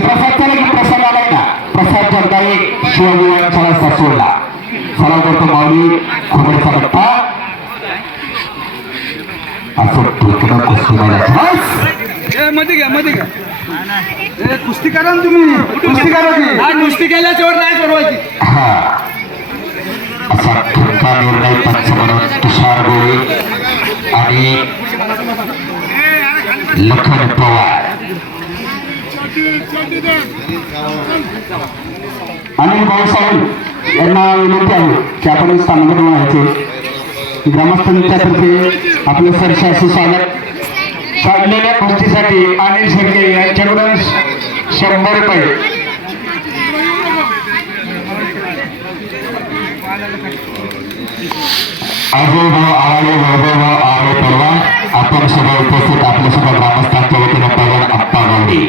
प्रसाद चला की प्रसाद आलाय ना प्रसाद जगदाळे शिवाजी शाळा सासवडला सराव करतो माऊली खोबरचा पट्टा असं ठिकाण कुस्ती मैदानाचं बस मध्ये घ्या कुस्ती करा ना तुम्ही कुस्ती करा की कुस्ती केल्याच्यावर नाही सोडवायची हा असा ठुमका निर्णय पंच म्हणून तुषार गोळे आणि लखन पवार अनिल भाऊसाहेब यांना विनंती आहे की आपण स्थानिक व्हायचे ग्रामस्थांच्यातर्फे आपलं सरसे असे स्वागत चाललेल्या कुस्तीसाठी अनिल शेळके यांच्याकडून 100 रुपये अजयभाऊ आवाळे वैभवभाऊ आवाळे परवान आपण सगळं उपस्थित आपल्या सगळं ग्रामस्थांच्या वतीनं परवान आप्पा गावडे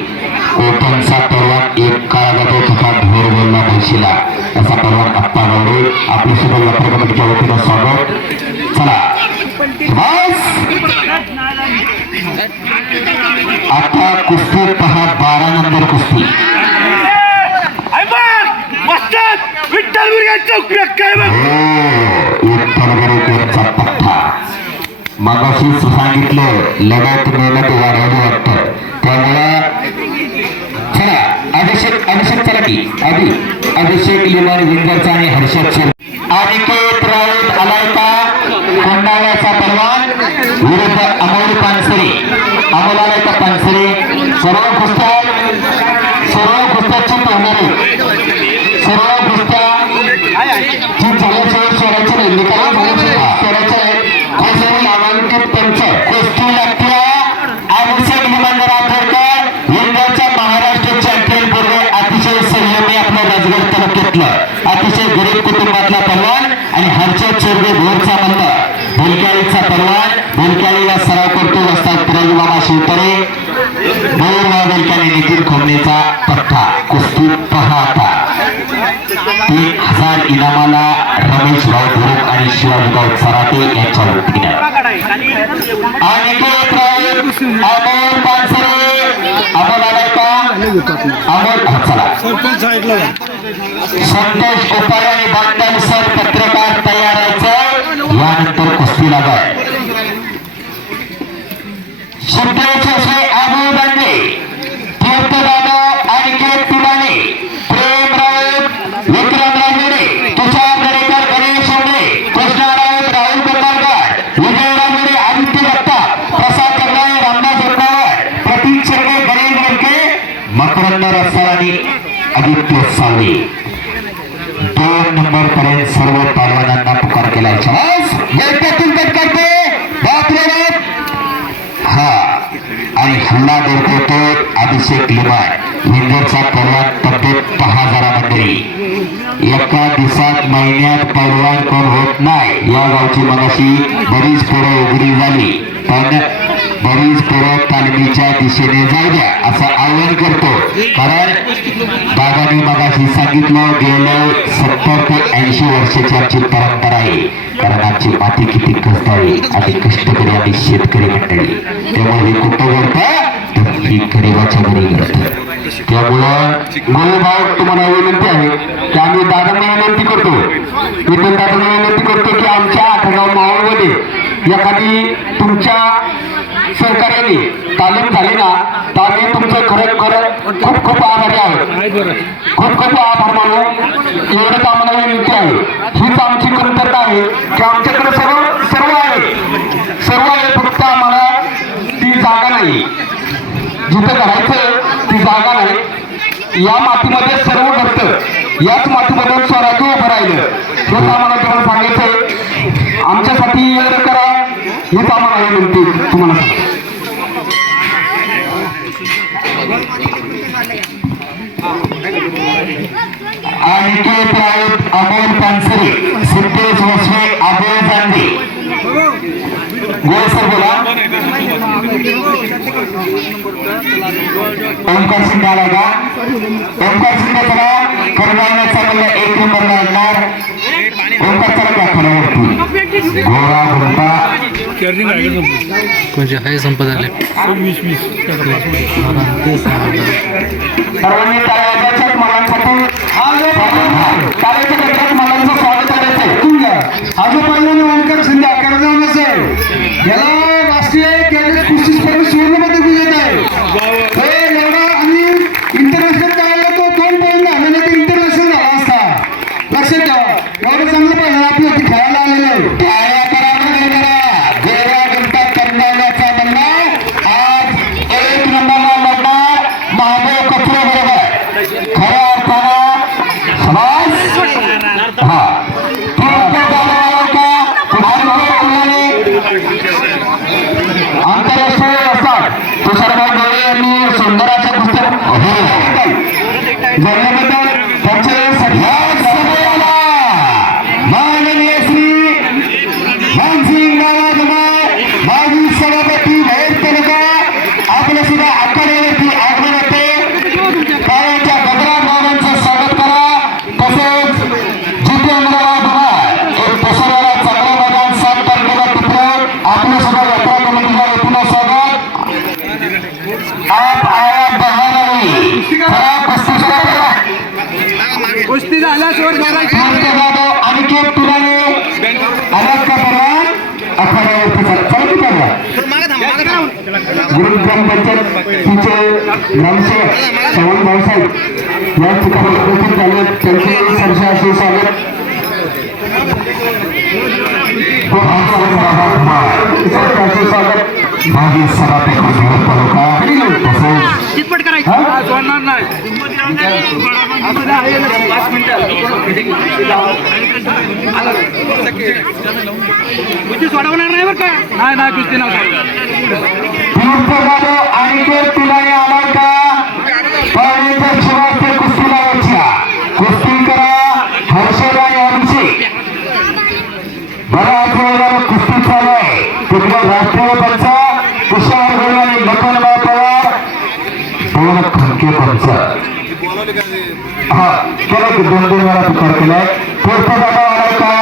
कोकणचा परवान एक काळामध्ये तुझा ढोर बोलला म्हशीला असा परवान आप्पा गावडे आपल्या सगळं यात्रा कमिटीच्या वतीनं स्वागत चला बस आता कुस्ती पहा 12 नंबर कुस्ती विठ्ठल गुरुचा पट्टा मगाशी सांगितलं लढत मेहनत वाढवली वाटतं त्यामुळं चला अभिषेक चला की अभिषेक लिमान विंगरचा आणि हर्षद शेर अनिकेत राऊत आलाय का कोंडाळ्याचा परवान विरुद्ध अमोल पानसरे अमोल आलाय का पानसरे सर्व कुस्त्याची पाहणारे सर्व कुस्त्या जी झाल्याशिवाय सोडायची नाही निकाल सोडायचं आहे नामांकित पंच कुस्ती लागते अभिषेक लिमांदर आठवडकर विंगरच्या महाराष्ट्र चॅम्पियन पूर्व अतिशय संयमी आपल्या राजगड तालुक्यातलं अतिशय गरीब कुटुंबातला परवान आणि हर्षद चोरगे भोरचा मंत्र बोलक्याळीचा परवान बोलक्याळीला सराव करतो वस्ताद पिराजी मामा शिवतरे भोर बोलक्याळी नितीन खोमनेचा पट्टा कुस्ती पहा आता 3000 इनामाला रमेश भाऊ भोर आणि शिवाजीभाऊ सराटे यांच्या वतीनं अनिकेत राऊत अमोल पानसरे अमोल आलाय का अमोल चला संतोष उपाय आणि बांधव सर पत्रकार तयार व्हायचं यानंतर कुस्ती लागाय शुद्धेचे श्री अबू बांडे तीर्थदादा अनिकेत पिलाने प्रेम राऊत विक्रम राजोडे तुषार दरेकर गणेश शिंदे कृष्णा राऊत राहुल गोपाळकर विजय राजोडे आदित्य दत्ता प्रसाद जगदाळे रामदास रुपवार प्रतीक शिर्के गणेश मुंडके मकरंद रसाळ आणि आदित्य सावळे 2 नंबर पर्यंत सर्व पहलवानांना पुकार केलाय करते हा आणि हल्ला देतो अभिषेक लिमान विंगरचा पहलवान तब्येत 6000 मंडळी एका दिवसात महिन्यात पहलवान कोण होत नाही या गावची मगाशी बरीच पोरं उघडी झाली पण बरीच पोरं तालमीच्या दिशेने जाऊ द्या असं आवाहन करतो कारण दादांनी मगाशी सांगितलं गेल्या 70 ते 80 वर्षाची आमची परंपरा आहे कारण आमची माती किती कष्ट आहे आणि कष्टकरी आणि शेतकरी मंडळी त्यामुळे हे कुठं घडतं तर ही गरीबाच्या घरी घडतं त्यामुळं गोळभाव तुम्हाला विनंती आहे की आम्ही दादांना विनंती करतो इथून दादांना विनंती करतो की आमच्या आठगाव मावळमध्ये एखादी तुमच्या सहकार्याने तालीम झाली ना तर आम्ही तुमचं खरं खूप आभारी आहोत खूप आभार मानू एवढंच आम्हाला विनंती आहे हीच आमची कमतरता आहे की आमच्याकडे सर्व आहे फक्त आम्हाला ती जागा नाही जिथं करायचं ती जागा नाही या मातीमध्ये सर्व घडतं याच मातीमध्ये स्वराज्य उभं राहिलं हेच आम्हाला तुम्हाला सांगायचंय आमच्यासाठी एवढं करा हेच आम्हाला विनंती तुम्हाला सांगतो. अनिकेत राऊत, अमोल पानसरे, सिद्धेश वसवे, अभय गांधी. गोळ सर बोला. ओमकार सिंग आला का? ओमकार सिंग चला करण्याचा मला 1 नंबर लागणार. ओमकार चला का खऱ्यावरती गोळा घुमटा कोणचे आहे संपत आले सर्वांनी टाळ्याच्या मुलांसाठी टाळ्याच्या गटात मुलांचं स्वागत करायचं. आजो पहिल्याने ओंकार शिंदे कर्जावून असेल याला राष्ट्रीय कॅडेट कुस्ती स्पर्धेत सुवर्णपदक विजेता आहे. हे एवढा आणि इंटरनॅशनल करायला तो 2 पॉईंट आलेला ते इंटरनॅशनल झाला असता. लक्षात ठेवा एवढं चांगलं पाहिजे आपल्या खेळायला आलेलं आहे. टाळ्या करा नाही करा. गोळा घुमटा करण्याचा बंदा आज 1 नंबरला लढणार महादेव कचरे बरोबर. खऱ्या अर्थानं समाज हा आंतरराष्ट्रीय असतात तुषारभाई गवळे यांनी सुंदराच्या पुस्तक जगण्याबद्दल त्यांचे सगळ्या माननीय श्री मानसिंग नाराजमाय माजी सभापती महेश तालुका आपल्या सुद्धा आखाड्यावरती आगमन होते. पायाच्या गजरात भावांचं स्वागत करा. तसेच जितेंद्र धुमाळ एक दशहऱ्याला चांगला मैदान 7 तारखेला टिपरे आपल्या सुद्धा यात्रा कमिटीला पुन्हा स्वागत. आप आया बहारावी खरा कुस्तीचा कुस्ती झाल्याशिवाय करायची कीर्ती जाधव अनिकेत पिलाने अलग का परवान आखाड्यावरती चालू करा. गुरुग्राम पंचायत तिचे ग्रामसेवक चव्हाण भाऊसाहेब या ठिकाणी उपस्थित झाले. त्यांचे सरशाशी स्वागत. सरकारचे स्वागत माजी सभापती तालुका तसेच चितपट करायची सोडणार नाही. 5 मिनिटं सोडवणार नाही बरं का. नाही कुस्ती कीर्ती जाधव अनिकेत पिलाने आलाय का? पाण्याच्या शिवाय ते कुस्ती लावायच्या. कुस्ती करा हर्षदा यांची. बऱ्याच वेळेला कुस्ती चालू आहे तिकडे राष्ट्रीय पंच तुषार गोळे आणि लखनभाई पवार दोन खडके पंच हा केलं की 2 वेळा पुकार केलाय. कीर्ती जाधव आलाय का?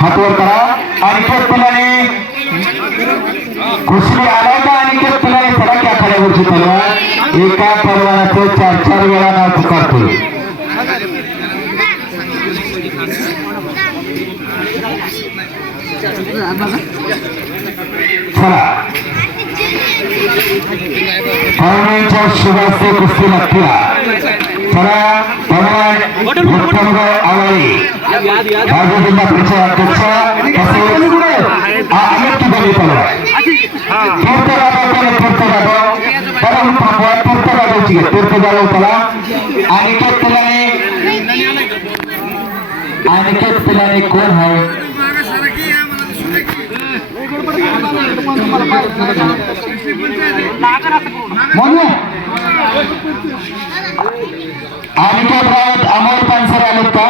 हातवर करा. अनिकेत पिलाने कुस्ती आलाय का? अनिकेत पिलाने चला की आखाड्यावरची तलवार एका परवानाचे 4 वेळा नाव पुकारतो. चला पाहुण्यांच्या शुभास्ते कुस्ती लागतील. चला पवार उत्तमराव आवळे राजू जिल्हा परिषद अध्यक्ष तसेच अनेक ठिकाणी तलवार तीर्थ जाधवची तीर्थ जाधव चला. अनिकेत पिलाने कोण आहे? अनिकेत राऊत अमोल पानसरे आले का?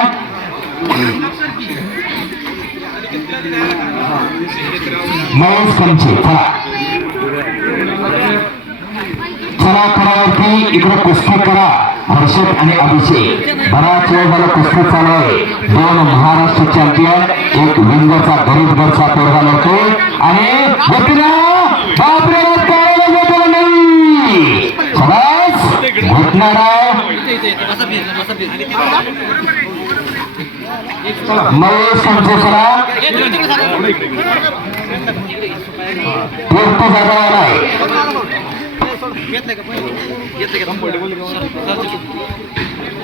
महेश कंचे चला चला करावरती इकडे कुस्ती करा. हर्षद आणि अभिषेक बराच वेळ झाला कुस्ती चालू आहे. 2 महाराष्ट्र चॅम्पियन एक विंगरचा गरीबगडचा पोरगा लढतो आणि बापरे नाही घुटणाराव महेश कंचे चला. तीर्थ जाधव आलाय.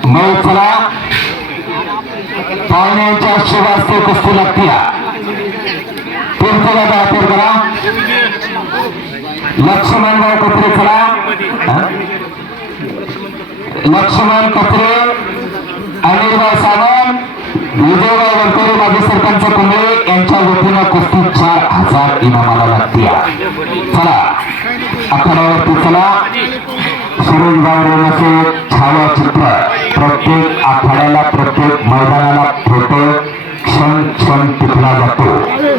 मग चला पाहुण्यांच्या शुभास्ते कुस्ती लागतील. तीर्थ जाधव हातवर करा. लक्ष्मणराव कपरे चला. लक्ष्मण कपरे अनिलभाई सावंत विजयभाई वरकरे माजी सरपंच कुंभे यांच्या वतीनं चला सुरेश बावरेचे छायाचित्र प्रत्येक आखाड्याला प्रत्येक मैदानाला फोटो क्षण क्षण टिकला जातो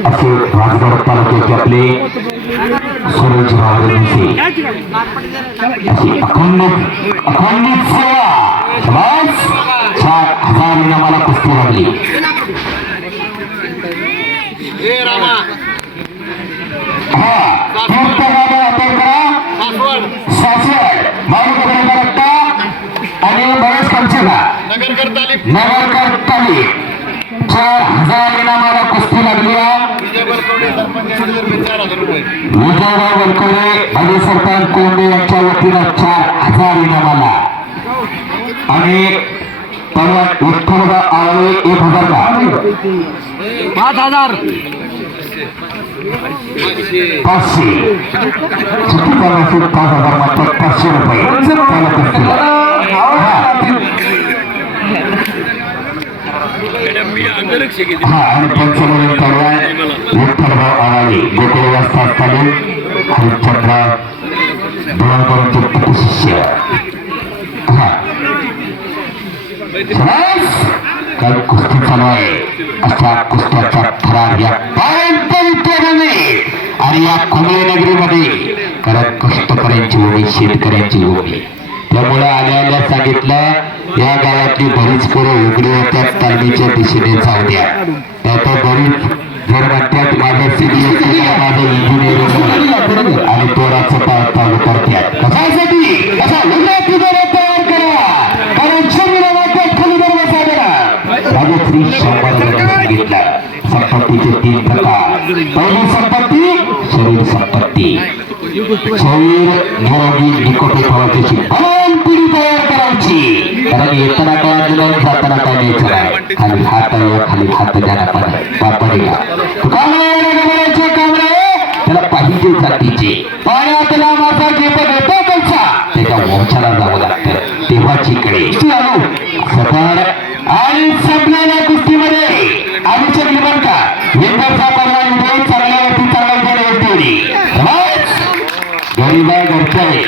असे राजगड तालुक्याचे आपले सुरेश बावरेचे अशी अखंडित सेवा समाज 4,000 इनामाला कुस्ती लागली. आणि बरेच कमचे का नगरकर तालीम 4,000 इनामाला कुस्ती लागली. विजयराव वलकरे आणि सरपंच कोंडे यांच्या वतीनं 4,000 इनामाला आणि विठ्ठलराव आवळे 1,000 500 चुकीचा नसेल 5,000 मात्र 500 रुपये त्याला कुस्तीला. हा आणि पंचमधील परवान विठ्ठलराव आवळे गोकुळ वाजता तालुक हरिश्चंद्र डोळकरांचे प्रतिशिष्य. हा काही कुस्ती चालू आहे अशा कुस्त्याचा थरार या आणि या कुंभळे नगरीमध्ये कारण कष्टकऱ्यांची भूमी शेतकऱ्यांची भूमी त्यामुळे आल्या सांगितलं या गावातली बरीच पोरं उघडी होत्या तालमीच्या दिशेने जाऊ द्या. त्यात बरीच जर म्हणतात माझं CBSE माझं इंजिनिअरिंग आणि तोराचं चालू करतात कशासाठी असा तयार करा कारण राजश्री शंभर सांगितलं. संपत्तीचे 3 प्रकार. पहिली संपत्ती शरीर संपत्ती. शरीर निरोगी निकोपे ठेवायची पिढी तयार करायची कारण येताना काय दिलं जाताना काय न्यायचं नाही. खाली हात द्यायला पडेगा त्याला पाहिजे जातीचे पाण्यातला मासा जे पण येतो त्यांचा त्याच्या वंशाला जावं लागतं तेव्हाची कडे सकाळ आणि संपलेल्या कुस्तीमध्ये आमच्या निर्माण का विंदरचा पडला विजय चांगल्यावरती चांगला होती गरीब आहे घरचं आहे.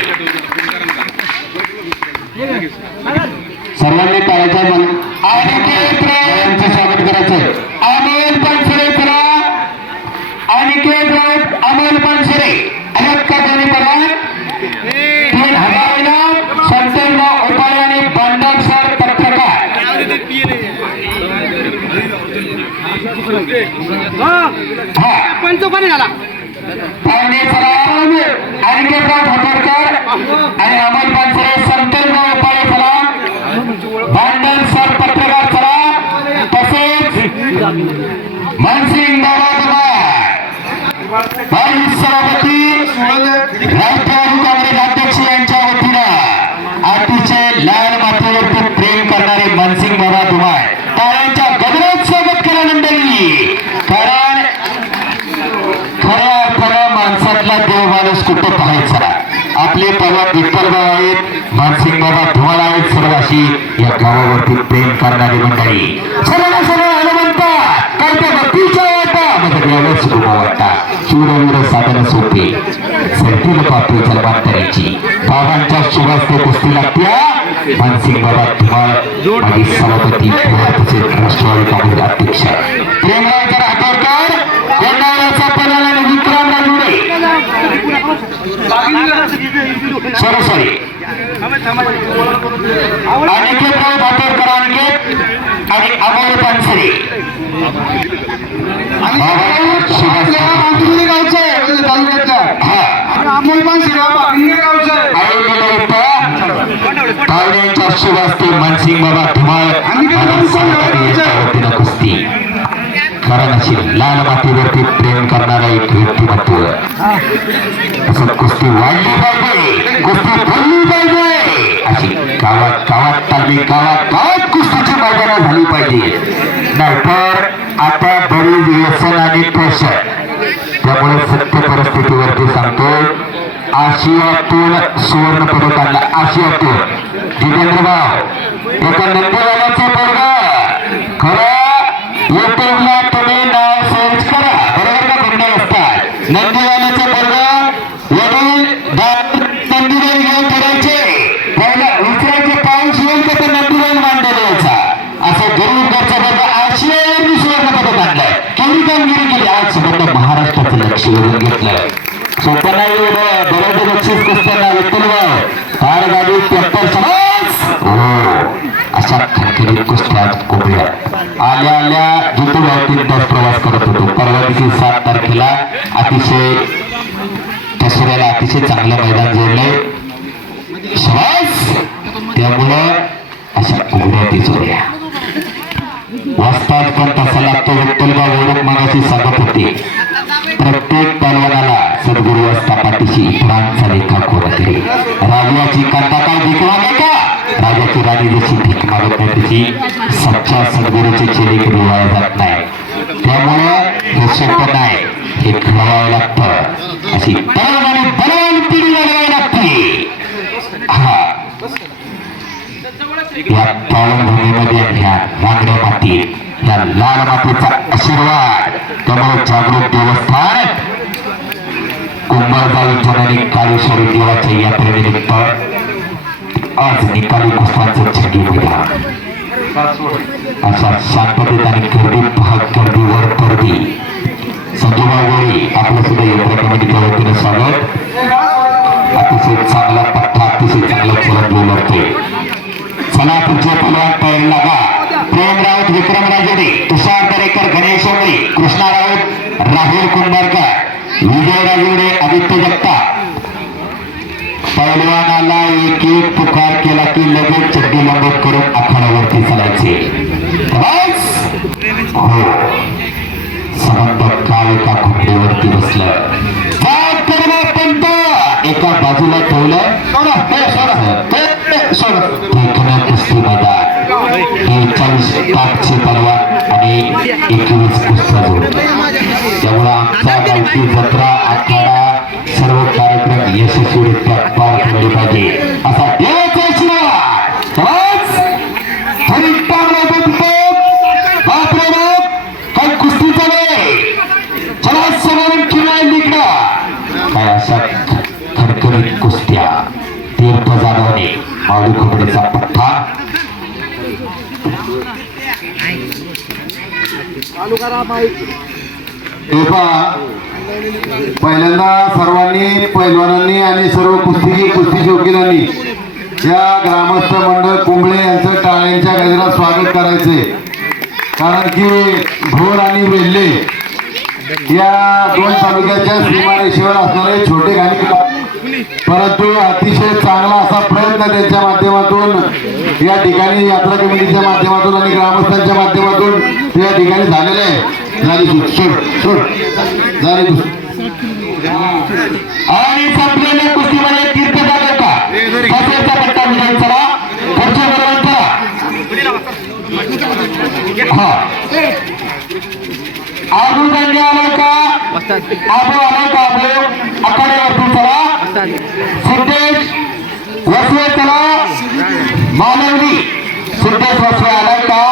सर्वांनी टाळायचं मन यांचं स्वागत करायचंय. अमोल पानसरे चला अनिकेत राऊत अमोल पानसरे अनेक का दोन्ही पडला 3,000 इनाम संतनराव उपाळे आणि बांडव सर पत्रकार. पंचोपाने झाला अनिकेतराव भटरकर आणि अमोल पानसरे संतनराव उपाळे चला बांडव सर पत्रकार चला तसेच मनसिंग सभापती राष्ट्रवादी काँग्रेस अध्यक्ष यांच्या वतीनं अतिशय लाल मातीवरती प्रेम करणारे मनसिंग बाबा धुमाळ टाळ्यांच्या गजरात स्वागत केलं मंडळी. कारण खऱ्या अर्थानं माणसातला देव माणूस कुठं पाहायचा. आपले पर्वत विठ्ठलराव आहेत मनसिंग बाबा धुमाळ आहेत सर्वाशी या गावावरती प्रेम करणारी मंडळी. सर्वांना सर्व आलं म्हणतात काय त्या भक्तीच्या वाटा माझ्या देवाला सुरुमा वाटा शूरवीर साधन सोपे सरतील पात्र जन्मांतराची बाबांच्या शुभास्ते कुस्ती लागत्या. मनसिंग बाबा धुमाळ आणि सभापती राष्ट्रवादी काँग्रेस अध्यक्ष प्रेमराज राठोडकर कोंडाळ्याचा पलाला आणि विक्रम राजुडे सॉरी अनिकेतराव भाटोडकर अनिकेत आणि अमोल पानसरे अमोल पानसरे पाहुण्यांच्या शुभास्ते मनसिंग बाबा धुमाळ कुस्ती कारण अशी लाल मातीवरती प्रेम करणारा एक व्यक्तिमत्व असं कुस्ती वाढली पाहिजे कुस्ती बोलली पाहिजे अशी गावात तालमी गावात कुस्तीची मैदानं झाली पाहिजे. नाहीतर आता बरीच व्यसन आणि प्रेशर त्यामुळे सत्य परिस्थितीवरती सांगतो आशियातून सुवर्ण पदक आणला. आशियातून जितेंद्र भाव एका नंदीवाल्याचे पोरगा खरं युट्यूबला तुम्ही नाव सर्च करा बरोबर का बघणार असतात नंदीवाल्याचे पोरगा वडील नंदी आज संपूर्ण महाराष्ट्राचं लक्ष वेधून घेतलं. सोपं नाही एवढं बरोबर बक्षीस कुस्त्यांना विठ्ठलभाऊ कार गाडी 73 अशा खणखणीत कुस्त्या कोपऱ्या आल्या आल्या जितूभाऊ 3 तास प्रवास करत होतो. परवा दिवशी 7 तारखेला अतिशय त्या अतिशय चांगलं मैदान जोडलंय त्यामुळं अशा कोपऱ्या ती जोडल्या वाजतात पण तसा लागतो. विठ्ठलभाऊ ओळख मागाशी सांगत होते प्रत्येक पहलवानाला सद्गुरू असता पाठीशी इतरांचा लेखा कोणतरी राजाची कांता काय भीक मागे का राजाची राणी जशी भीक मागत नाही तशी सच्चा सद्गुरूचे चेले कधी वाया जात नाही. त्यामुळं हे सोपं नाही हे घडवावं लागतं. अशी तरुण आणि बलवान पिढी घडवावी लागते. हा या पावनभूमीमध्ये ह्या रांगड्या मातीत या लाल मातीचा आशीर्वाद त्यामुळे जागृत देवस्थान कुंभरगाव जननी काळेश्वरी देवाच्या यात्रेनिमित्त आज निकाली कुस्त्यांचं छगी मैदान अशा शांततेत आणि गर्दीत भाग गर्दीवर गर्दी संजूभाऊ आपलं सुद्धा यात्रा कमिटीच्या वतीनं स्वागत. अतिशय चांगला पट्टा अतिशय चांगला चलन बोलवते. चला पुढचे पहलवान तयारी लागा. प्रेम राऊत विक्रम राजोडे तुषार दरेकर गणेश ओळी कृष्णा राऊत राहुल कुंभारकर विजय राजोडे आदित्य जगताप. पहलवानाला एक एक पुकार केला की लगेच चड्डी लंबत करून आखाड्यावरती चालायचे. हो समंत काळ एका खुंडीवरती बसलं पंत एका बाजूला ठेवलं. कुस्ती मैदान 43 तापचे पहलवान आणि 21 कुस्त्या जोडल्या. त्यामुळे आमचा गावठी जत्रा आखाडा सर्व कार्यक्रम यशस्वीरित्या पार पडले पाहिजे असा देवाचा आशीर्वाद. काही कुस्ती चालू चला समोरून किनाय निघणं काय अशा खडखडीत कुस्त्या तीर्थ जाधवने माऊली खोबडीचा पठ्ठा पहिल्यांदा सर्वांनी पैलवानांनी आणि सर्व कुस्ती शौकीनांनी या ग्रामस्थ मंडळ कुंबळे यांचं टाळ्यांच्या गजरात स्वागत करायचे. कारण की घोर आणि वेल्हे या 2 तालुक्याच्या सीमारेषेवर असणारे छोटे घाणी परंतु अतिशय चांगला असा प्रयत्न त्यांच्या माध्यमातून या ठिकाणी यात्रा कमिटीच्या माध्यमातून आणि ग्रामस्थांच्या माध्यमातून या ठिकाणी झालेले आहे. आणि संपलेल्या कुस्तीमध्ये तीर्थ जाधव का कसेचा पट्टा विजय चला पुढच्या बरोबर हा आबू दांडे आलाय का आबू आलाय का आबू आखाड्यावरती चला सिद्धेश वसवे चला मानवली सिद्धेश वसवे आलाय का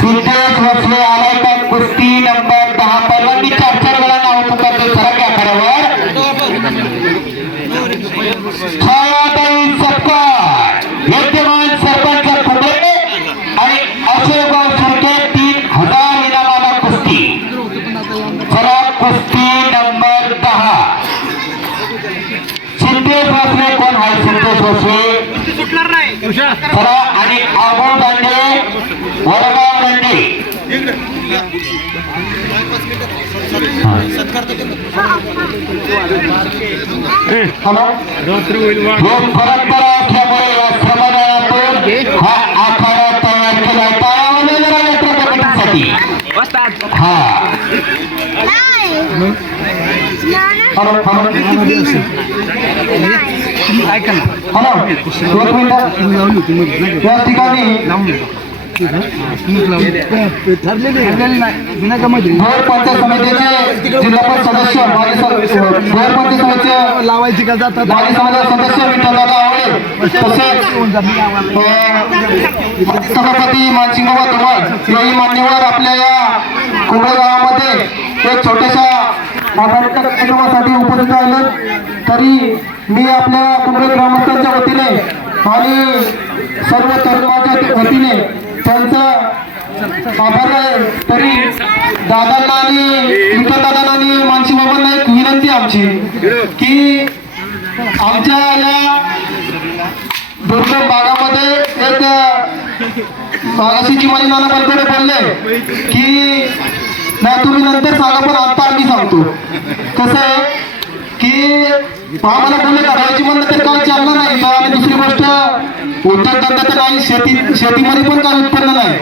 सिद्धेश वसवे आलाय का कुस्ती नंबर 10 पहिल्यांदी 4 वेळा नाव पुकारते सरक आखाड्यावर छायाताई सत्कार विद्यमान सरपंच पुढे आणि अशोकराव सुरके 3000 इनामाला कुस्ती. चला कुस्ती नंबर 10 सिद्धेश वसवे कोण आहे सिद्धेश वसवे चला आणि आबू दांडे वडगाव दांडे परंपरा असल्यामुळे या श्रमदानातून हा आखाडा तयार केला यात्रा कमिटीसाठी. हा हॅलो एक मिनिट या ठिकाणी भोर पंचायत समितीचे जिल्हा सदस्य भोर पंचायत समितीचे लावायची का जातात माजी समाजाचे सदस्य विठ्ठलदादा आवळे तसेच सभापती मानसिंगबाबा धुमाळ याही मान्यवर आपल्या या कुंभे गावामध्ये एक छोट्याशा कार्यक्रमासाठी उपस्थित राहिले. तरी मी आपल्या कुंभे ग्रामस्थांच्या वतीने आणि सर्व तरुणांच्या वतीने त्यांचं आभार आहे. तरी दादांना आणि इतर दादांना आणि मानसी बाबांना एक विनंती आमची की आमच्या या दुर्गम भागामध्ये एक मागाशी चिमाली नाना बलकडे बोलले की नाही तुम्ही नंतर सांगा पण आता आम्ही सांगतो. कसं आहे की आम्हाला बोलले करायची म्हणलं तर काय चालणार नाही. आणि दुसरी गोष्ट उद्योगधंदा तर नाही, शेतीमध्ये पण काही उत्पन्न नाही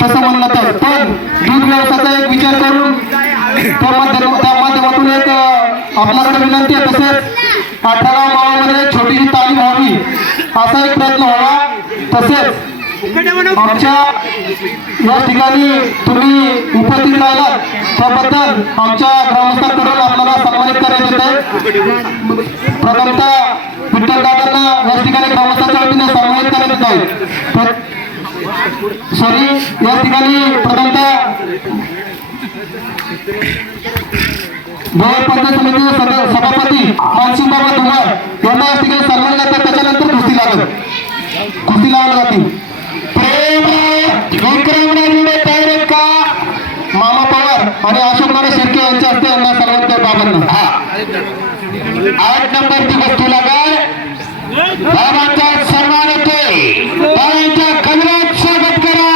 तसं म्हणलं तर. पण दूध व्यवसायाचा एक विचार करून त्या माध्यमातून एक आपल्याकडे विनंती आहे. तसेच 18 गावामध्ये छोटीशी तालीम व्हावी असा एक प्रयत्न व्हावा. तसेच आमच्या या ठिकाणी तुम्ही उपस्थित राहिलात त्याबद्दल आमच्या ग्रामस्थांकडून आपल्याला सन्मानित करण्यात येते. प्रथमतः विठ्ठल दादांना या ठिकाणी ग्रामस्थांच्या वतीने सन्मानित करण्यात येत आहे. सॉरी, या ठिकाणी प्रथमतः गोवा पंचायत समितीचे सभापती मानसिंग बाबा धुमाळ यांना या ठिकाणी सन्मान करतात. त्याच्यानंतर कुस्ती लावली जाते. प्रेम विक्रमराजे तयार आहेत का? मामा पवार आणि अशोक नाना शेळके यांच्या हस्ते यांना सन्मान कर बाबांना. 8 नंबरची कुस्ती लागल. बाबांचा सन्मान होतोय. त्यांच्या कमरात स्वागत करा.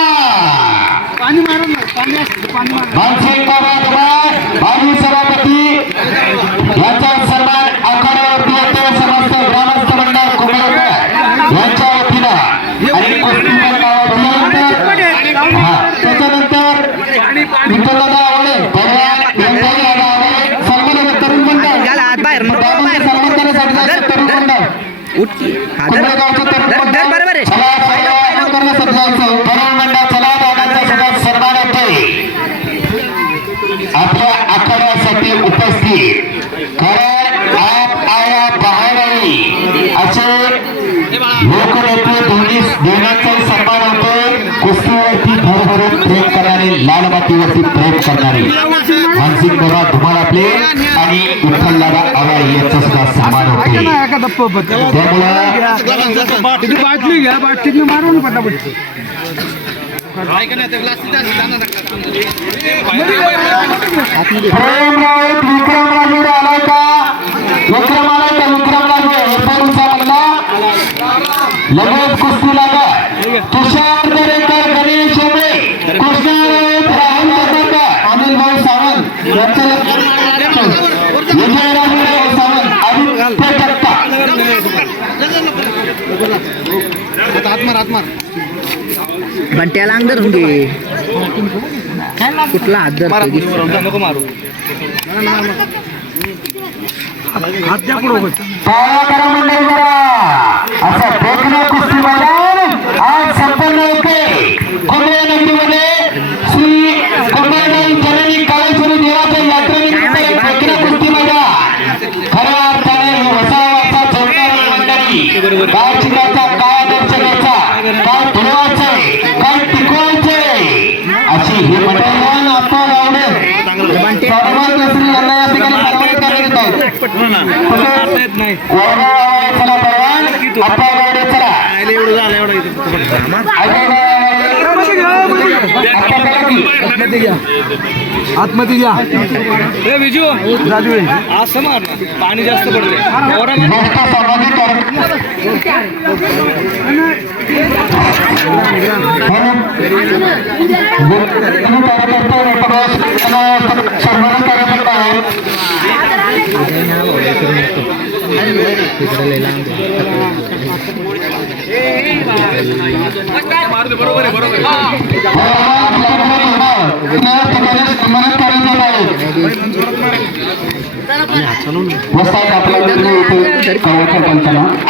मानसिंग बाबा धुमाळ माजी सभापती यांचा सन्मान आखाड्यावरती येते. समस्त ग्रामस्थ मंडळ कुंभलकर यांच्या वतीनं आणि कुस्ती त्याच्यानंतर विठ्ठलदादा आवडे सन्मान तरुण मंडळ सन्मान करण्यासाठी तरुण मंडळ कुंभलगावचं तरुण मंडळ करण्यासाठी जायचं. तरुण मंडळ चला दादांचा सुद्धा सन्मान होतोय आपल्या आखाड्यासाठी उपस्थित. कारण आप आया बाहेर असे लोकनेते दोघांचा सन्मान होतोय. कुस्तीवरती भरभरून प्रेम करणारे, लाल मातीवरती प्रेम करणारे मानसिंग बाबा धुमाळ आपले आणि विठ्ठलदादा आवाळ यांचा सुद्धा सन्मान होते. त्यामुळं मारून पटापट प्रेमराव विक्रमराजे आलाय का? विक्रम आलाय का? विक्रमराजे एरपोरचा म्हणला लगेच कुस्ती लागा. तुषार दरेकर, गणेश उमे, कृष्णा राहुल दरेकर, अनिल भाऊ सावंत विजयराव सावंत, आदित्य जगताप. बंट्याला अंग धरून घे. कुठला हात धरतो नको मारू. टाळ्या करा मंडळी करा. असं देखणं कुस्ती मैदान आज संपन्न होते. कुंभे नगरीमध्ये श्री कुंभेगाई जननी काळेश्वरी देवाच्या यात्रेनिमित्त देखणं कुस्ती मैदान खऱ्या अर्थाने वसावाचा जोडणारी मंडळी. काय चिकाचा, काय दर्शनाचा, काय ठेवायचंय, काय टिकवायचंय अशी ही मंडळी आपण आवडे सर्वात केसरी यांना या ठिकाणी सन्मानित करण्यात येत आहेत. चला परवान आपल्या गावडे चला आतमध्ये घ्या. हे विजू असं मार ना, पाणी जास्त पडते.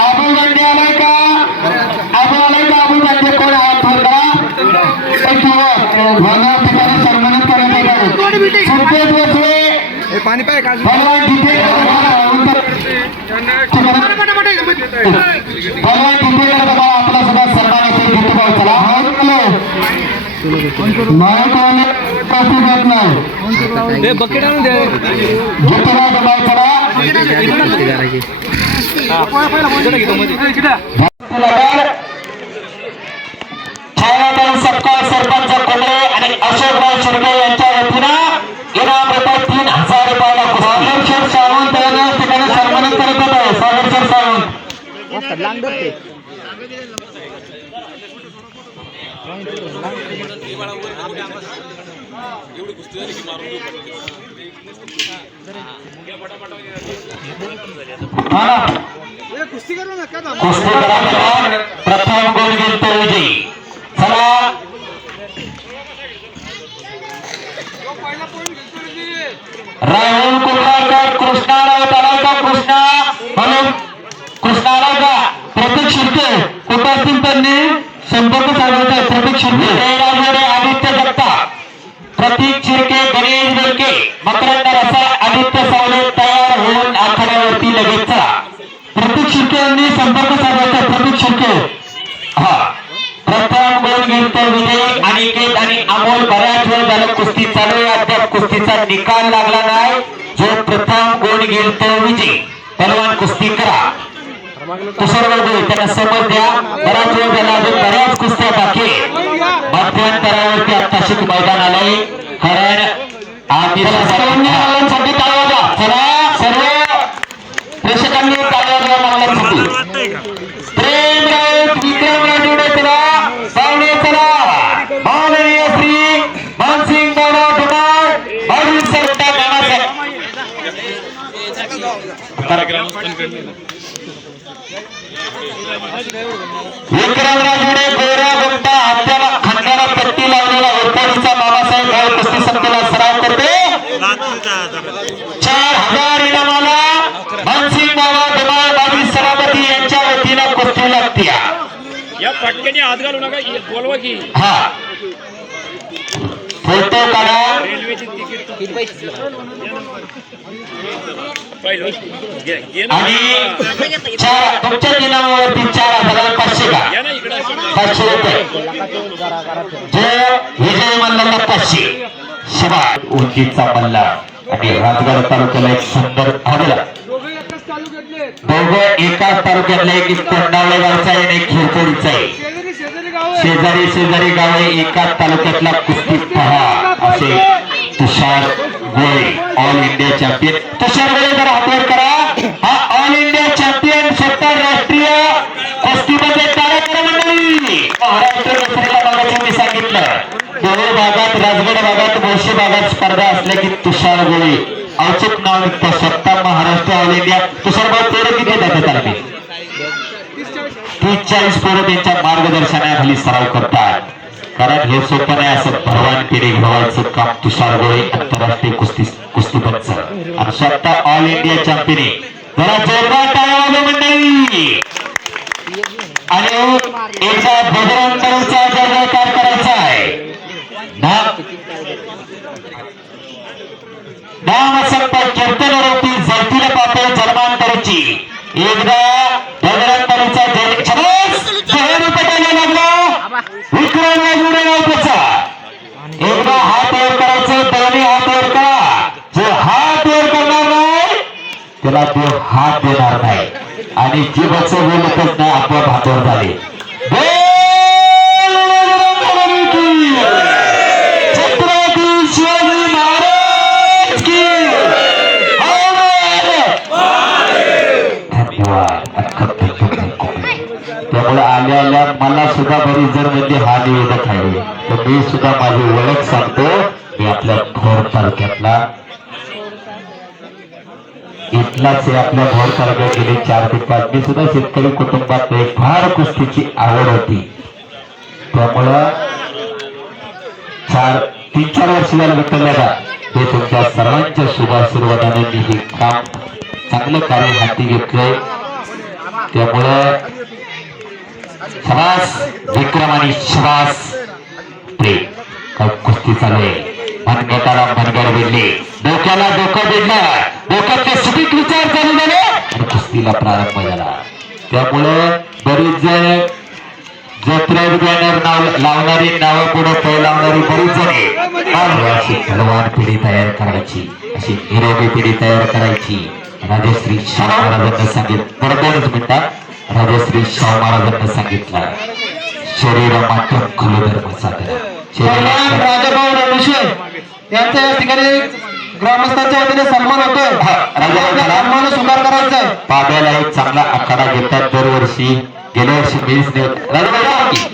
अबुल बंडे आलाय का? अबुल बंडे कोण आहे? सन्मानित करण्यात पाणी पाय का आपला सुद्धा सन्मान नाही बकेट आणून सरपंच कोल्हे विठ्ठलराव शिर्के यांच्या वतीनं इनाम रुपये 3000 रुपयाला सागरशेठ सावंत यांना या ठिकाणी सन्मानित करत आहे. सागरशेठ सावंत कुस्ती प्रथम गोल गेलतो विजयी. चला राहुल कुंभारकर कृष्णाराव तलावचा कृष्णा म्हणून कृष्णाराव का प्रतीक शिर्के कुठं असतील त्यांनी संपर्क साधायचा आहे. प्रतीक शिर्के जयराजरे आदित्य जगताप प्रतीक शिर्के गणेश बेळके मकरंद रसा आदित्य सावले तयार होऊन आखाड्यावरती लगेच प्रतीक शिर्के यांनी संपर्क साधायचा. प्रतीक शिर्के हा प्रथम गोल घेतो विजय. अनिकेत आणि अमोल बऱ्याच वेळ झालं कुस्ती चालू आहे. अद्याप कुस्तीचा निकाल लागला नाही. जो प्रथम गोल घेतो विजय. पहलवान कुस्ती करा. तुषारबाबू त्यांना समज द्या. बराच वेळ झाला अजून बऱ्याच कुस्त्या बाकी मध्यंतरावरती आत्ताशिक मैदान आलंय. कारण सर्वांसाठी टाळ्या वाजवा. चला सर्व प्रेक्षकांनी टाळ्या वाजवा मंगलासाठी. प्रेम राऊत विक्रम राजुडे चला सावणे चला माननीय श्री मानसिंग गौरव धुमाळ मागील सरकार नानासाहेब विक्रम राजुडे गोरा गुप्ता हात्याला खांद्याला पट्टी लावलेला ओरपाडीचा बाबासाहेब गाव कुस्ती संकुला सराव करते. 4000 इनामाला मानसिंग गौरव धुमाळ मागील सभापती यांच्या वतीनं कुस्ती लागते. या पटक्याने हात घालू नका बोलवा की हा फोटो काढा. रेल्वेची तिकीट आणि तुमच्या दिनावरती 4500 का या ना इकडे 500 रुपये जे विजय मल्लाला 500 शिवा उंचीचा मल्ला आणि राजगड तालुक्याला एक सुंदर आदला. दोघं एकाच तालुक्यातला एक तोंडावळे गावचा आहे आणि एक खिरकोडीचा आहे. शेजारी शेजारी गावे एकाच तालुक्यातला कुस्ती पहा असे तुषार गोळे ऑल इंडिया चॅम्पियन. तुषार गोळे जर हातवर करा. हा ऑल इंडिया चॅम्पियन स्वतः राष्ट्रीय कुस्तीमध्ये टाळ्या करा मंडळी. महाराष्ट्र केसरीला मागायचं मी सांगितलं. दोन भागात राजगड भागात मोशी भागात स्पर्धा असल्या की तुषार गोळे औचित नाव निघतं. स्वतः महाराष्ट्र ऑल इंडिया. तुषार भाऊ तेरे किती देतात त्याला मी 30-40 पोरं त्यांच्या मार्गदर्शनाखाली सराव करतात. कारण हे सोपं नाही. असं भगवान पिढी घडवायचं काम तुषार गोळे आंतरराष्ट्रीय कुस्तीपटच आणि स्वतः ऑल इंडिया चॅम्पियन. जरा जोरदार टाळ्या वाजवा मंडळी. आणि याचा बजरंगचा जयकार करायचा आहे. नाम संपर्क कीर्तन रोटी जळतील पापे जन्मांतराची एकदा बजरंगचा जय पटायला लागला. विक्रम राजुडे नावाचा एकदा हात वर करायचं. दोन्ही हात वर करा. जो हात वर करणार नाही त्याला तो हात देणार नाही. आणि जीवाचं बोलतच नाही आपोआप हातवर झाले. छत्रपती शिवाजी महाराज की धन्यवाद. त्यामुळे आल्या आल्या मला सुद्धा बरीच जर म्हणजे हा निवेदक आहे तर मी सुद्धा माझी ओळख सांगतो. मी आपल्या भोर तालुक्यातला इथलाच आपल्या भोर तालुक्यात गेले 4 ते 5 मी सुद्धा शेतकरी कुटुंबात एक फार कुस्तीची आवड होती. त्यामुळं 3-4 वर्ष झालं विठ्ठलदादा हे तुमच्या सर्वांच्या शुभाशीर्वादाने मी हे काम चांगलं कार्य हाती घेतलंय. त्यामुळं शबास विक्रम आणि शबास प्रेम कुस्ती चालू आहे. मनगटाला मनगड भिडले. डोक्याला डोकं भिडलं. डोक्यातले सुपीक विचार चालू झाले आणि कुस्तीला प्रारंभ झाला. त्यामुळं बरीच जण जत्रेत बॅनर नाव लावणारी नावं पुढे पै लावणारी बरीच जण अशी भगवान पिढी तयार करायची. अशी निरोगी पिढी तयार करायची. राजश्री शाहू महाराजांना सांगितलं. 2 मिनिटात राजश्री शाहू महाराजांना सांगितलं शरीर माध्यम खलु धर्म साधना. सन्मान राजाभाऊ रणुशे यांचा या ठिकाणी ग्रामस्थांच्या वतीने सन्मान होतोय. सन्मान स्वीकार करायचा आहे. पाब्याला एक चांगला आखाडा घेतात दरवर्षी. गेल्या वर्षी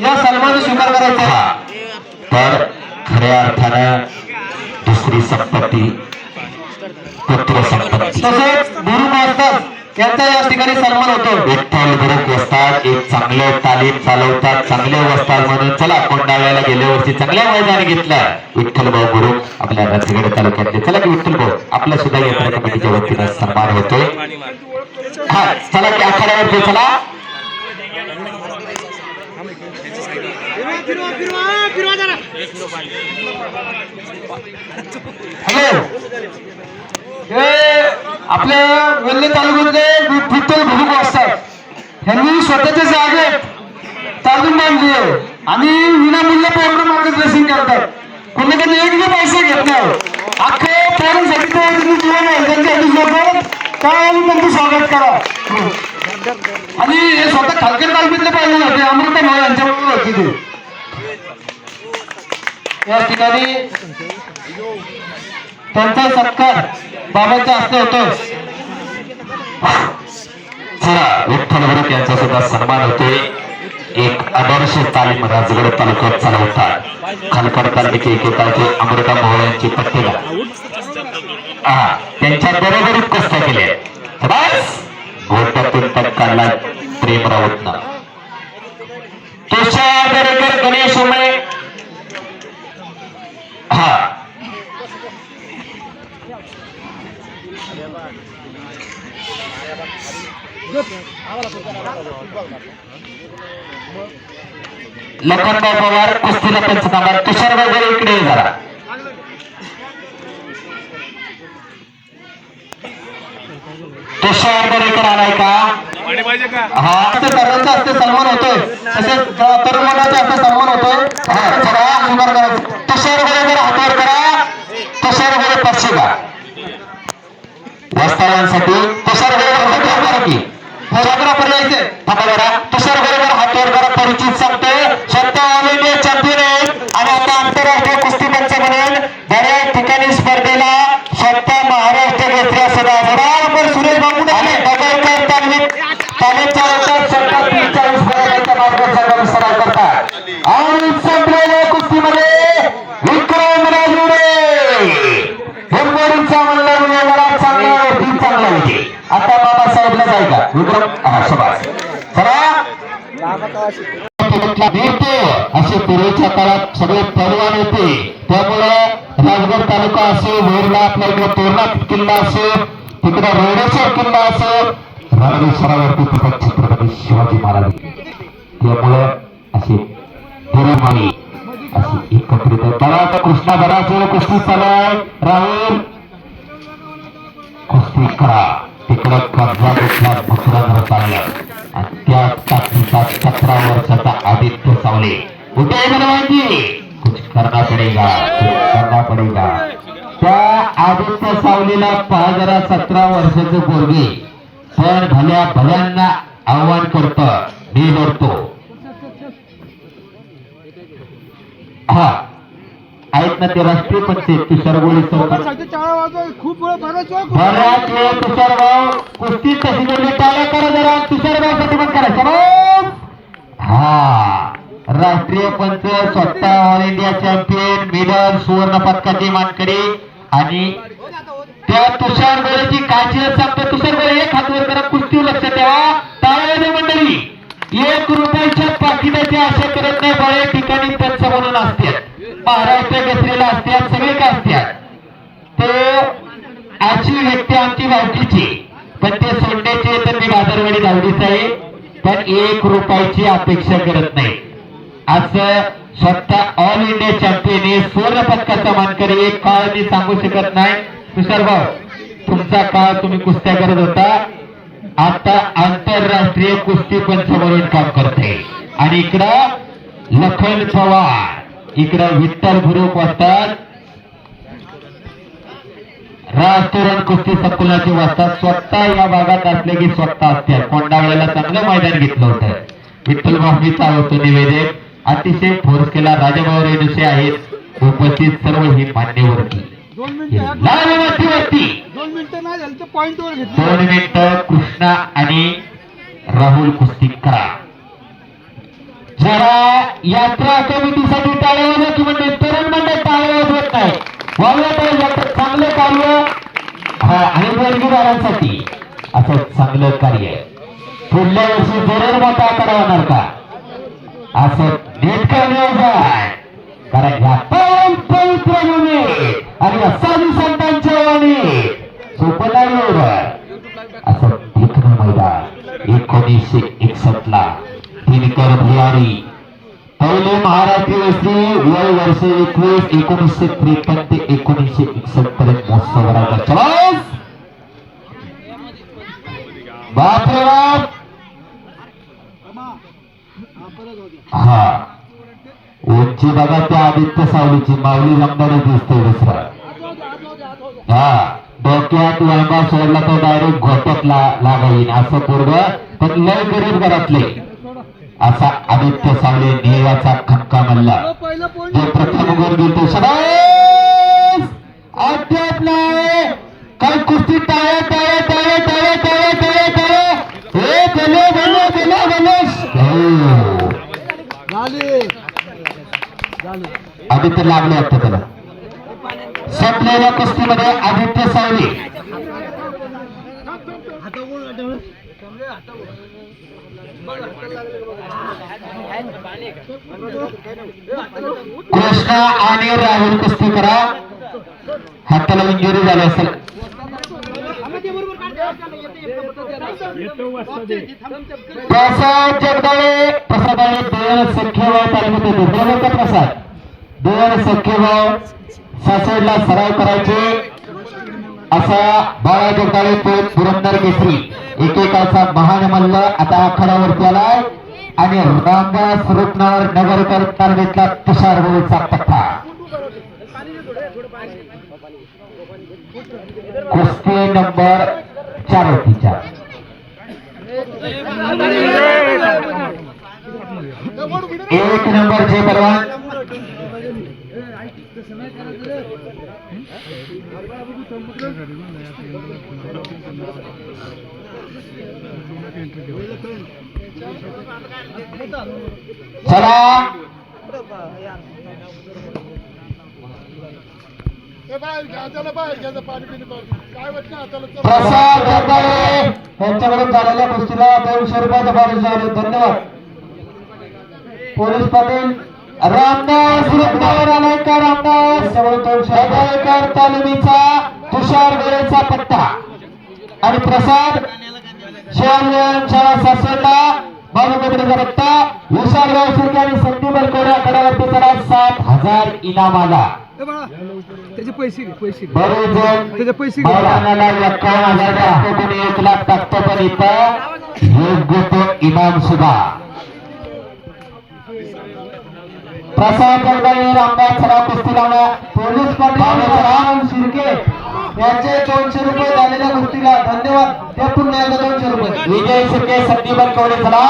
या सन्मान स्वीकार करायचा आहे. हा तर खऱ्या अर्थानं दुसरी संपत्ती पुत्र संपत्ती. तसेच गुरु मास्तर यांचा या ठिकाणी सन्मान होतो. विठ्ठल गुरुक वस्ताद एक चांगले तालीम चालवतात, चांगले वस्ताद म्हणून चला कोंडाळ्याला गेल्या वर्षी चांगल्या मैदानी घेतला विठ्ठल भाऊ गुरु आपल्या रथगड तालुक्यातले. चला की विठ्ठल भाऊ आपला सुद्धा यात्रा कमिटीच्या वतीनं सन्मान होतोय. हा चला की आखाड्यावरती चला. हॅलो हे आपल्या वेल्हे तालुक्यातले विठ्ठल गुरु असतात यांनी स्वतःच्या जागेत तालीम बांधली आहे आणि विनामूल्य पूर्ण मार्गदर्शन करतात. कोणाकडे एक बी पैसे घेत नाही. अख्खे पोरांसाठी ते जीवन आहे त्यांच्यासाठी सोबत काय त्यांचं स्वागत करा. आणि हे स्वतः खालकर तालुक्यातले पाहिजे होते अमृता भाऊ यांच्याबरोबर होते ते. या ठिकाणी त्यांचा सत्कार बाबांच्या हस्ते होतो. चला विठ्ठल गुरुक यांचा सुद्धा सन्मान होतोय. एक आदर्श तालीम राजगड तालुक्यात चालवतात खालकर तालुक्याचे एकेकाळचे अमृता मोहोळ यांची पट्टेला त्यांच्या बरोबरीत कुस्त्या केल्या. बस गोट्यातून पट काढला प्रेम राऊतनं. तुषार दरेकर गणेश उमळे लखनभाऊ पवार कुस्तीला पंचनामा. तुषार वगैरे इकडे ये जरा. तुषार दरेकर आलाय का? हा सर्वांच्या हस्ते सन्मान होतोय. तसेच तरुण मंडळाच्या हस्ते सन्मान होतोय. तुषार वगैरे हातावर करा. तुषार वगैरे पाचशे का वस्तावांसाठी तुषार वगैरे की फोटोग्राफर यायचे तुषार बरोबर हातवर करा. परिचित सांगतोय स्वतः ऑल इंडिया चॅम्पियन आहेत आणि आता आंतरराष्ट्रीय कुस्ती पंच म्हणून बऱ्याच ठिकाणी स्पर्धेला स्वतः महाराष्ट्र घेतल्या सुद्धा बरोबर सुरेश बाबू आणि बदलकर तालीम चालवतात. स्वतः 43 वर्षाच्या मार्गदर्शनाचा सराव करतात आणि संपलेल्या कुस्तीमध्ये विक्रम राजुडे हिंगोलीचा म्हणला मला चांगला होती चांगला होती. आता बाबासाहेबला जाय का विक्रम सभास चला असे पूर्वीच्या काळात सगळे पैलवान होते. त्यामुळे राजगड तालुका असेल वेरला आपल्या इकडे तोरणा किल्ला असेल तिकडे रोडेश्वर किल्ला असेल रणेश्वरावरती तिथे छत्रपती शिवाजी महाराज. त्यामुळे असे पुरमाई अशी एकत्रित बराच कृष्णा बराच वेळ कुस्ती चालू आहे. राहुल कुस्ती करा तिकडे कब्जा घेतला भुसरांवर चाललं आणि त्या ताकदीचा 17 वर्षाचा आदित्य सावले उद्या मला माहिती कुछ करना पडेगा. त्या आदित्य सावलीला पहा जरा 17 वर्षाचे पोरगे पण भल्यांना आव्हान करत मी लढतो. हा आहेत ना ते राष्ट्रीय पंचायत तुषार गोळी बऱ्याच वेळ तुषार भाऊ कुस्ती तशी बोलली टाळ्या करा जरा. तुषार भाऊ साठी पण करायचं. हा राष्ट्रीय पंच स्वतः ऑल इंडिया चॅम्पियन मिडल सुवर्ण पदकाची मानकरी आणि त्या तुषार गोळीची काळजी सांगतो. तुषार गोळे एक हात वर करा. कुस्ती लक्ष ठेवा. टाळ्या मंडळी 1 रुपयाच्या पाकिटाची आशा करत नाही. बऱ्याच ठिकाणी पंच म्हणून असतात महाराष्ट्र केसरीला असतात सगळे का असतात. ते अशी व्यक्ती आमची भावकीची पण ते सोडण्याची तर मी बाजारवाडी धावडीचा आहे पण 1 रुपयाची अपेक्षा करत नाही. असं स्वतः ऑल इंडिया चॅम्पियन हे सुवर्ण पदकाचा मानकरी. एक काळ मी सांगू शकत नाही. तुषार भाऊ तुमचा काळ तुम्ही कुस्त्या करत होता आता आंतरराष्ट्रीय कुस्ती पंच म्हणून काम करते. आणि इकडं लखन पवार इकडं विठ्ठल गुरुक वाजतात. राजतोरण कुस्ती संकुलाचे वाजतात. स्वतः या भागात असले की स्वतः असतात. कोंडावळ्याला चांगलं मैदान घेतलं होतं. विठ्ठल भाऊ मी चालवतो निवेदन अतिशय फोर्स केला. राजाभाऊ रेडुसे आहेत उपस्थित सर्व ही मान्यवरती 2 मिनिटं लालवरती 2 मिनिटं नाही झालं तर पॉईंटवर घेतलं. 2 मिनिटं कृष्णा आणि राहुल कुस्ती करा. जरा यात्रा कमिटीसाठी टाळ्या वाजवा म्हणजे तरुण मंडळ टाळ्या वाजवत नाही. चांगलं कार्य आणि वर्गीदारांसाठी असं चांगलं कार्य पुढल्या वर्षी जरूर मोठा आकडा होणार का असं नेटकं नियोजन. कारण ह्या पवित्र भूमी आणि या साधू संतांच्या वाणी सोपनारीवर असं देखणं मैदान 1961 ला दिनकर भुयारी पहिले महाराष्ट्र वस्ती वय वर्ष 21 1953 ते 1961 पर्यंत महोत्सव चला बापरे बाप. हा उंची बघा त्या आदित्य सावलीची माऊली जमदारी दिसते दुसरा. हा डोक्यात वळबा सोडला तर डायरेक्ट घोट्यात लागाईन असं पूर्व पण लय गरीब घरातले असा आदित्य सावले नेवाचा खक्का मल्ला जो प्रथम गोल गेलतो. शाबास अद्याप नाही काय कुस्ती टाळ्या टाळ्या टाळ्या टाळ्या टाळ्या टाळ्या टाळ्या हे गेले गेले गेले गेले आदित्य लागले वाटतं त्याला. संपलेल्या कुस्तीमध्ये आदित्य सावले कृष्णा आणि राहुल कुस्ती करा. हाताला इंजुरी झाली असेल. प्रसाद जगदाळे दोन सख्खेभाऊ तालमीत येते. बरोबर का प्रसाद? दोन सख्खेभाऊ सासवडला सराव करायचे असा बाळा जगदाळे पुरंदर केसरी एकेकाचा महान मल्ल आता आखाड्यावरती आलाय आणि रामदास रुपनार नगरकर तालमीतला तुषार गोळीचा पट्टा. कुस्ती नंबर 4 होती 4. एक नंबर जे बलवान चला प्रसाद जगदाळे यांच्याकडून झालेल्या कुस्तीला 200 रुपयाचा पारितोषिक आले. धन्यवाद. पोलीस पाटील रामदास रुपनावर आलाय का रामदास जगदाळेकर तालमीचा तुषार गोळेचा पट्टा आणि प्रसाद शाळा सासवडला बालुकड्याचा पट्टा. विशाल गावसुरके आणि संदीप बलकोडे आकड्यावरती चला 7,000 इनाम आला. त्याचे पैसे बरेच जण त्याचे पैसे मैदानाला 51,000 टाकतो कोणी 1 लाख टाकतो पण इथं योग्य तो इनाम सुद्धा. प्रसाद जगदाळे रामदास सराव कुस्ती लावला. पोलीस पाटील राम शिर्के यांचे 200 रुपये झालेल्या कुस्तीला धन्यवाद. ते पुन्हा एकदा 200 रुपये. विजय शिर्के संदीप बलकोडे चला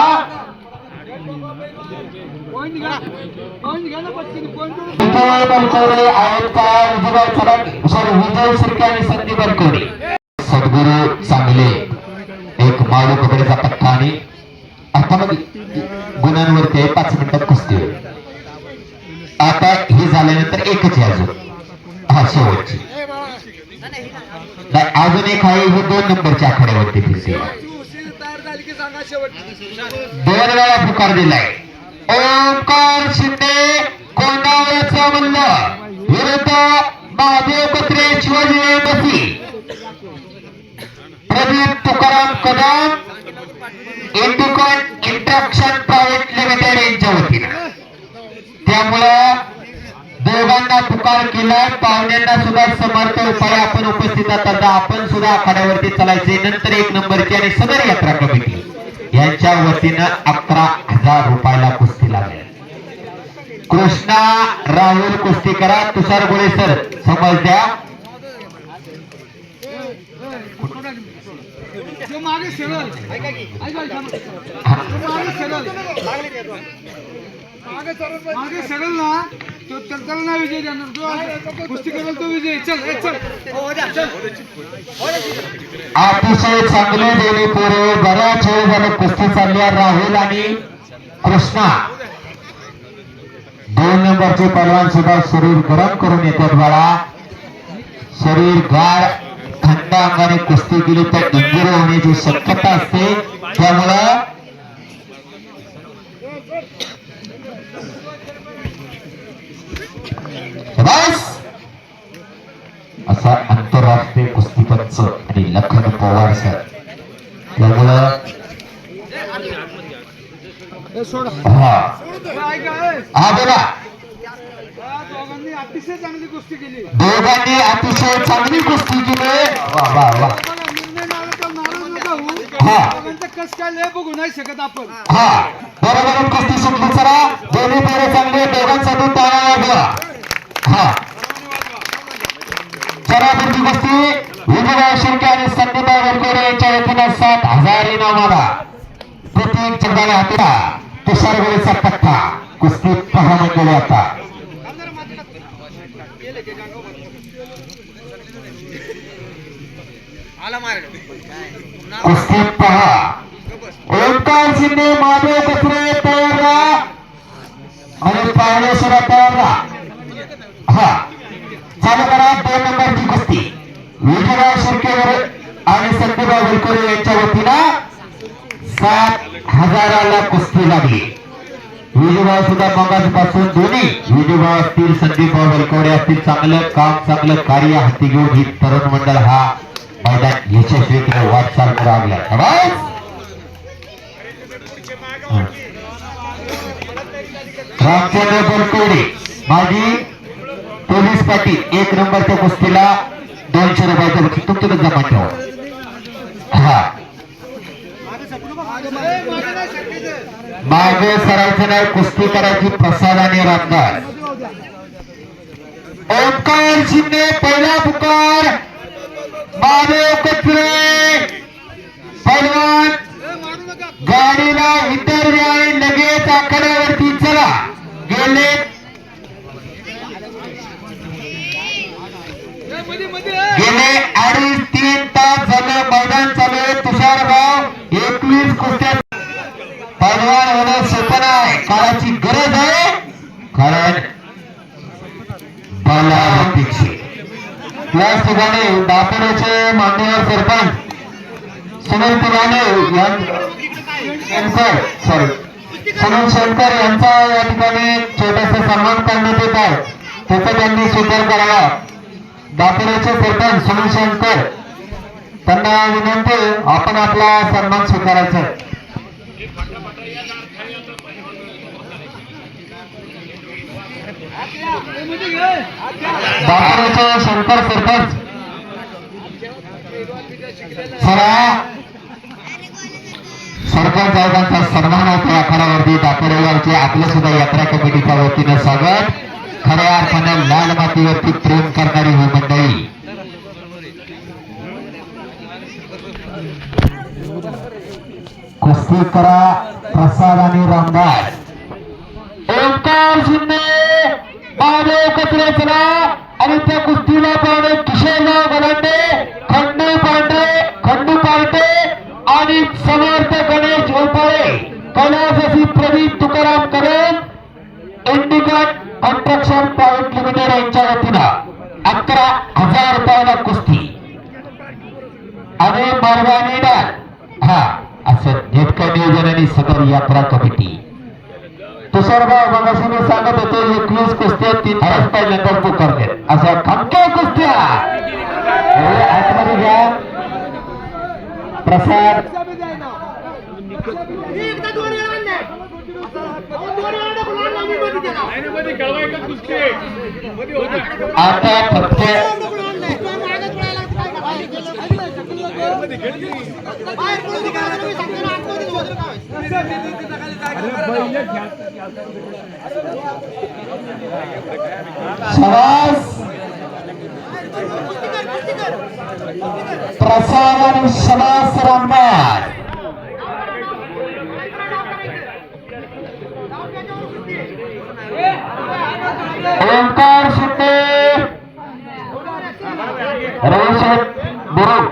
विजय बलकोडे आहेत का विजय चला सॉरी विजय शिर्के आणि संदीप बलकोडे. सद्गुरू चांगले एक माळू कबड्डीचा पट्टा आणि आता मग गुणांवरती आहे 5 मिनिटात कुस्ती होईल. आता हे झाल्यानंतर एकच आहे अजून हा शेवटची अजून एक आहे हे 2 नंबरच्या आखाड्यावरती फिरते. 2 वेळा पुकार दिलाय. ओंकार शिंदे कोंडावळचा मल्ल विरुद्ध महादेव कत्रे शिवाजी बसी Pradeep Tukaram Kadam Indicon construction private limited यांच्या वतीनं. त्यामुळं दोघांना पुकार केलाय. पाहुण्यांना सुद्धा समर्थ उपाय आपण उपस्थित असतात. आपण सुद्धा आखाड्यावरती चालायचे. नंतर 1 नंबरची आणि सदर यात्रा कमिटी यांच्या वतीनं 11,000 रुपयाला कुस्ती लागेल. कृष्णा राहुल कुस्ती करा. तुषार गोळे सर समज द्या. मागे सरळ मागे सगळं ना तो त्याला ना विजय देणार जो कुस्ती करेल तो विजय चल चल अतिशय चांगले दोन्ही पोरे बऱ्याच वेळ झाले कुस्ती चालली आहे. राहुल आणि कृष्णा 2 नंबरचे पहलवान सुद्धा शरीर गरम करून येतात बाळा. शरीर गाढ थंड अंगाने कुस्ती केली तर इंजुरी होण्याची शक्यता असते. त्यामुळं बस असा आंतरराष्ट्रीय कुस्तीपंच आणि लखन पवार सर. त्यामुळं हा बोला. दोघांनी अतिशय चांगली कुस्ती केली. दोघांनी अतिशय चांगली कुस्ती केली. वा वा वा. निर्णय नाराज नका होऊ. हा. दोघांचं कस काय लय बघू नाही शकत आपण. हा बरोबर कुस्ती सुटली. चला दोन्ही पेरे चांगले दोघांसाठी टाळ्या वाजवा. हा चला पुढची कुस्ती विजयराव शिर्के आणि संदीपराव वरकोडे यांच्या वतीनं 7,000 इनामाला प्रत्येक चौदाला हातीला तुषार गोळेचा पट्टा. कुस्ती पहा म्हणजे आता कुस्ती पहा. ओंकार शिंदे महादेव कचरे तयार राहा आणि पावणेश्वरा तयार राहा. हा चालू करा. 2 नंबरची कुस्ती विजयराव शिर्केवर आणि संदीपराव वरकोडे यांच्या वतीनं 7,000ला कुस्ती लागली. विजयभाव सुद्धा मगासपासून दोन्ही विजयभाव असतील संदीपभाऊ वरकोडे असतील चांगलं काम चांगलं कार्य हाती घेऊन ही तरुण मंडळ हा मैदान यशस्वीपणे वाटचाल करू लागला. रामचंद्र वरकोडे माजी पोलीस पाटील 1 नंबरच्या कुस्तीला 200 रुपयाचं बक्षीस तुमच्याकडे जमा ठेवा. हा मागे सरायचं नाही. कुस्ती करायची प्रसादाने रामदार. ओंकार शिंदे पहिला पुकार. महादेव कचरे पहलवान गाडीला इतर वेळी लगेच आखाड्यावरती चला. गेले गेले 2.5-3 तास झालं मैदान चालू आहे. तुषारभाऊ 21 कुस्त्या पहलवान होणं सोपं आहे. काळाची गरज आहे कारण बलापेक्षे याच ठिकाणी दापोलीचे मान्यवर सरपंच सुनील तिवाने सुनील शेणकर यांचा या ठिकाणी छोटासा सन्मान करण्यात येत आहे. त्याचा त्यांनी स्वीकार करावा. दापोलीचे सरपंच सुनील शेणकर त्यांना विनंती आपण आपला सन्मान स्वीकारायचा. दापोलीचे शंकर सरपंच सरपंच साहेबांचा सन्मान होतो आखाड्यावरती. दापोलीवरचे आपलं सुद्धा यात्रा कमिटीच्या वतीनं स्वागत. खऱ्या अर्थानं लाल मातीवरती प्रेम करणारी ही मंडळी. कुस्ती करा प्रसाद आणि रामदास. ओंकार शिंदे महादेव कचरे चला आणि त्या कुस्तीला पाहणे किशोरराव गलांडे खंडू पार्टे आणि समर्थ गणेश ओपाळे कैलासवासी प्रदीप तुकाराम करेन इंडिकॉन कन्स्ट्रक्शन प्रायव्हेट लिमिटेड यांच्या वतीनं 11,000 रुपयाला कुस्ती आणि मारवानी डाल. हा असं नेटकं नियोजन आणि सदर यात्रा कमिटी. तुषारभाऊ मगाशी मी सांगत होतो 21 कुस्त्या 3 तास पहिल्यांदा पुकारले अशा खमक्या कुस्त्या आतमध्ये घ्या. प्रसाद आता फक्त शबास प्रसाद आणि शबास रामदास. ओंकार शिंदे रमेश बुरुक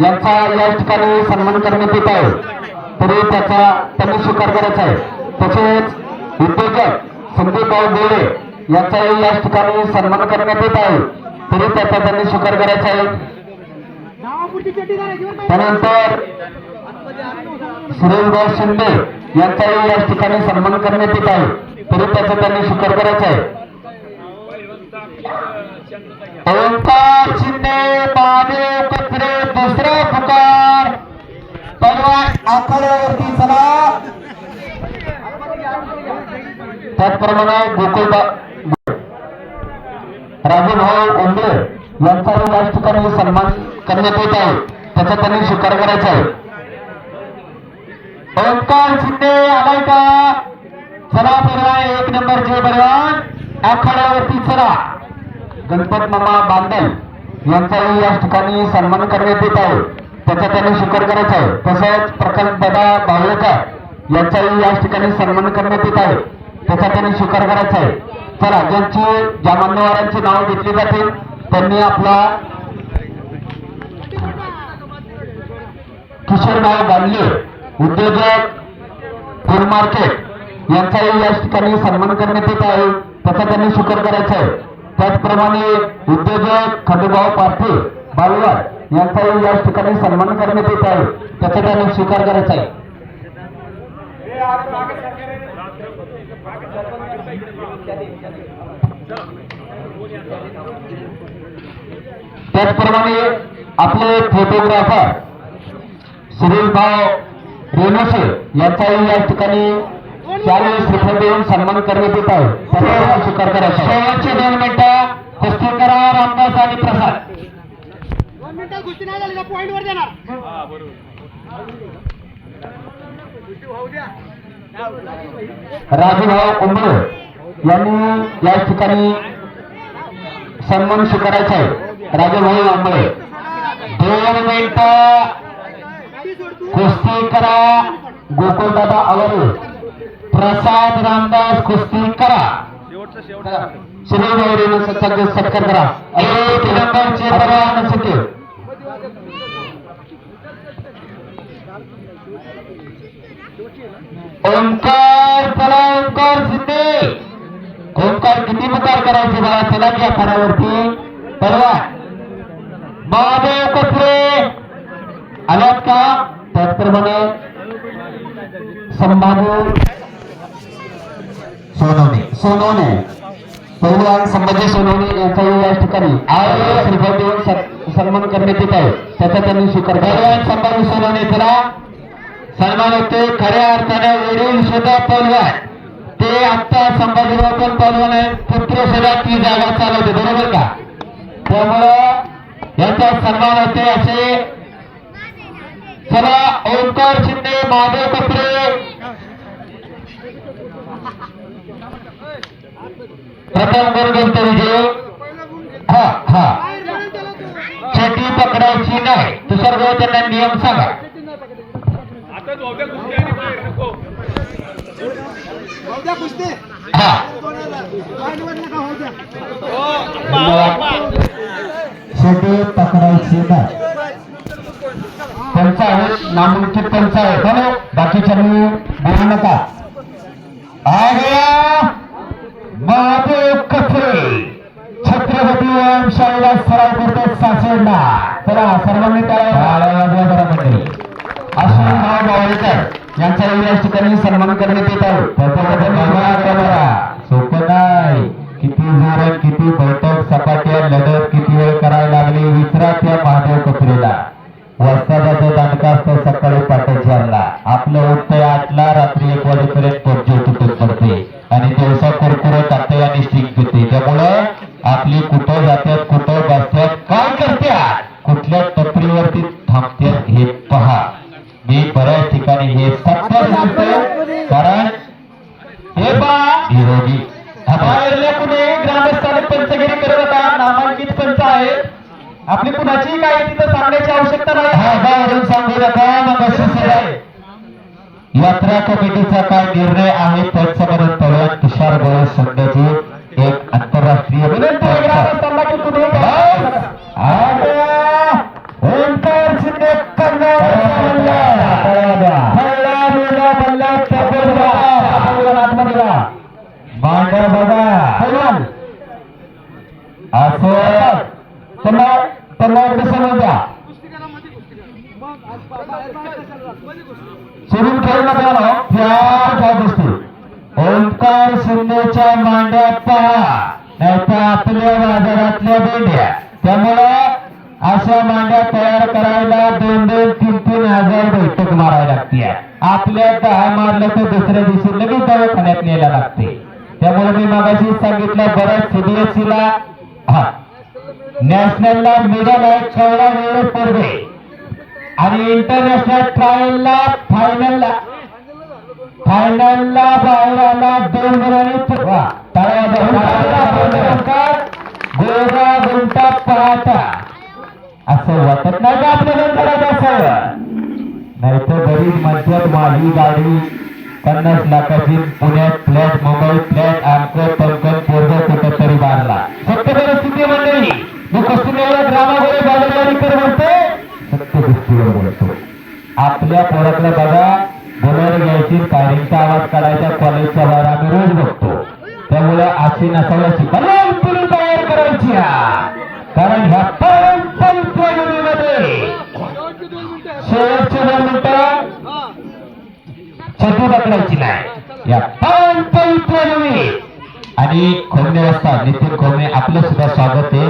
यांचा या ठिकाणी सन्मान करण्यात येत आहे, तरी त्यांनी स्वीकार करायचा आहे. तसेच उद्योजक संदीपभाऊ बोळे यांचाही या ठिकाणी सन्मान करण्यात येत आहे, तरी त्यांनी स्वीकार करायचा आहे. त्यानंतर सुरेशभाऊ शिंदे यांचाही या ठिकाणी सन्मान करण्यात येत आहे, तरी त्यांनी स्वीकार करायचा आहे. ओंकार शिंदे महादेव कचरे दुसरा पुकार पैलवान आखाड्यावरती चला. त्याचप्रमाणे राजूभाऊ उंबळे यांचाही या ठिकाणी सन्मान करण्यात येत आहे, त्याचा त्यांनी स्वीकार करायचा आहे. ओंकार शिंदे आलाय का? चला पैलवान, 1 नंबरचे पैलवान आखाड्यावरती चला. गणपत मामा बांधल यांचाही या ठिकाणी सन्मान करण्यात येत आहे, त्याचा त्यांनी स्वीकार करायचा आहे. तसंच प्रकाश दादा बावळेकर यांचाही या ठिकाणी सन्मान करण्यात येत आहे, त्याचा त्यांनी स्वीकार करायचा आहे. चला, ज्या मान्यवरांची नावं घेतली जातील त्यांनी आपला किशोरभाऊ बांधले उद्योजक फूड मार्केट यांचाही या ठिकाणी सन्मान करण्यात येत आहे, त्याचा त्यांनी स्वीकार करायचा आहे. त्याचप्रमाणे उद्योजक खंडूभाऊ पारथे बालवाड यांचाही या ठिकाणी सन्मान करण्यात येत आहे, त्याचा त्यांनी स्वीकार करायचा आहे. त्याचप्रमाणे आपले फोटोग्राफर सुरेशभाऊ रेणुसे यांचाही या ठिकाणी 40 रुपये देऊन सन्मान करण्यात येत आहे, त्याचा स्वीकार करायचा. शेवटचे 2 मिनिटं कुस्ती करा. रामदास आणि प्रसाद 2 मिनिटं कुस्ती नाही झाली तर पॉइंट वर देणार. राजूभाऊ उंबळे यांनी या ठिकाणी सन्मान स्वीकारायचा आहे. राजूभाऊ उंबळे 2 मिनिटं कुस्ती करा. गोकुळदादा आवरे प्रसाद रामदास कुस्ती करा. सुनील रेणू सत्कार करा. 1 नंबरचे पैलवान सुटे ओंकार. चला ओंकार शिंदे. ओंकार किती पुकार करायचे बघा. चला की आखाड्यावरती पैलवान महादेव कचरे आल्यात का? त्याचप्रमाणे संभाजी सोनवणे पैलवान संभाजी सोनवणे यांचाही या ठिकाणी 8 रुपये देऊन सन्मान करण्यात येत आहे, त्याचा त्यांनी स्वीकार. पैलवान संभाजी सोनवणे चला सन्मान होते. खऱ्या अर्थाने वडील सुद्धा पैलवान, ते आता संभाजीराव पण पैलवान आहे, पुत्र सुद्धा ती जागा चालवते, बरोबर का? त्यामुळं यांचा सन्मान होते असे. चला ओंकार शिंदे महादेव कपडे प्रथम गुण घेतो विजय. चेटी पकडायची नाही. दुसरं गोळ त्यांना नियम सांगा. आता दोघे कुस्ती आणि बाहेर नको. होऊ द्या कुस्ती. पॉइंट वर नका होऊ द्या. चेटी पकडायची नाही. त्यांचा नामांकित त्यांचा आहे, बाकीच्यांनी बोलू नका. आ गया महादेव कचरे छत्रपती व्यायामशाळेला सराव करतात सासवडला. चला सर्वांनी त्याला मंडळी अश्विन भाऊ बावळेकर यांचाही या ठिकाणी सन्मान करण्यात येत आहे. सोपं नाही. किती जोरात किती बैठक सपाट्या लढत किती वेळ करायला लागली विचारा त्या महादेव कचरेला. वस्तादाचं दांडका असतं सकाळी 5:00 आपलं उठतंय 8 रात्री 1 वाजेपर्यंत पोटजे तुटत पडते आणि दिवसा कुरकुरत टाकते आणि स्टिक घेते. त्यामुळं आपली कुठं जात्यात कुठं बसत्यात काय करत्यात कुठल्या टपरीवरती थांबत्यात हे पहा. मी बऱ्याच ठिकाणी हे सत्तर कारण हे पहा विरोधी बाहेरल्या कुठे ग्रामस्थाने पंचगिरी करत होता. नामांकित पंच आहेत. आपली कुणाची काय तिथं सांगण्याची आवश्यकता नाही. सांगू नका. यात्रा कमिटीचा काय निर्णय आहे त्याच्यामध्ये पैलवान तुषार गोळे संघाची आंतरराष्ट्रीय विनंती ग्रामस्थांना की तुम्ही ओंकार शिंदे मांडा बघा असं त्यांना समजा सुरू ठेवू नका त्या गोष्टी ओंकार शिंदेच्या मांड्या पहा नाहीतर आपल्या बाजारातल्या भेंड्या त्यामुळं अशा मांड्या तयार करायला 2-3 हजार बैठक मारायला लागते आपल्या 10 मारलं तर दुसऱ्या दिवशी लगेच दवाखान्यात न्यायला लागते त्यामुळे मी मागाशी सांगितलं बऱ्याच CBSE ला नॅशनलला मेडल आहे 14 वेळ स्पर्धे आणि इंटरनॅशनल ट्रायलला फायनलला बाहेर आला 2 गुणांनी गोगा गुंटा पाहता असं वाटत नाही का आपल्याला करत असावं नाही तर बरीच मध्यात माझी गाडी 50 लाखाची पुण्यात फ्लॅट मुंबई फ्लॅट आमचं पंकज पोरग कुठं तरी बांधला सत्य परिस्थिती मंडळी मी कस्तुरीला ग्रामाकडे बाजारवाडी कर म्हणते सत्य गोष्टीवर बोलतो आपल्या पोरातल्या बघा बोलायला घ्यायची काहींचा आवाज काढायचा कॉलेजच्या बाहेर आम्ही रोज बघतो त्यामुळे अशी नसाव्याची पिढी तयार करायची कारण ह्या मध्ये शेवटचे 2 मिनिटं छतू पकडायची नाही या आणि खोमणे असतात नितीन खोमणे आपलं सुद्धा स्वागत आहे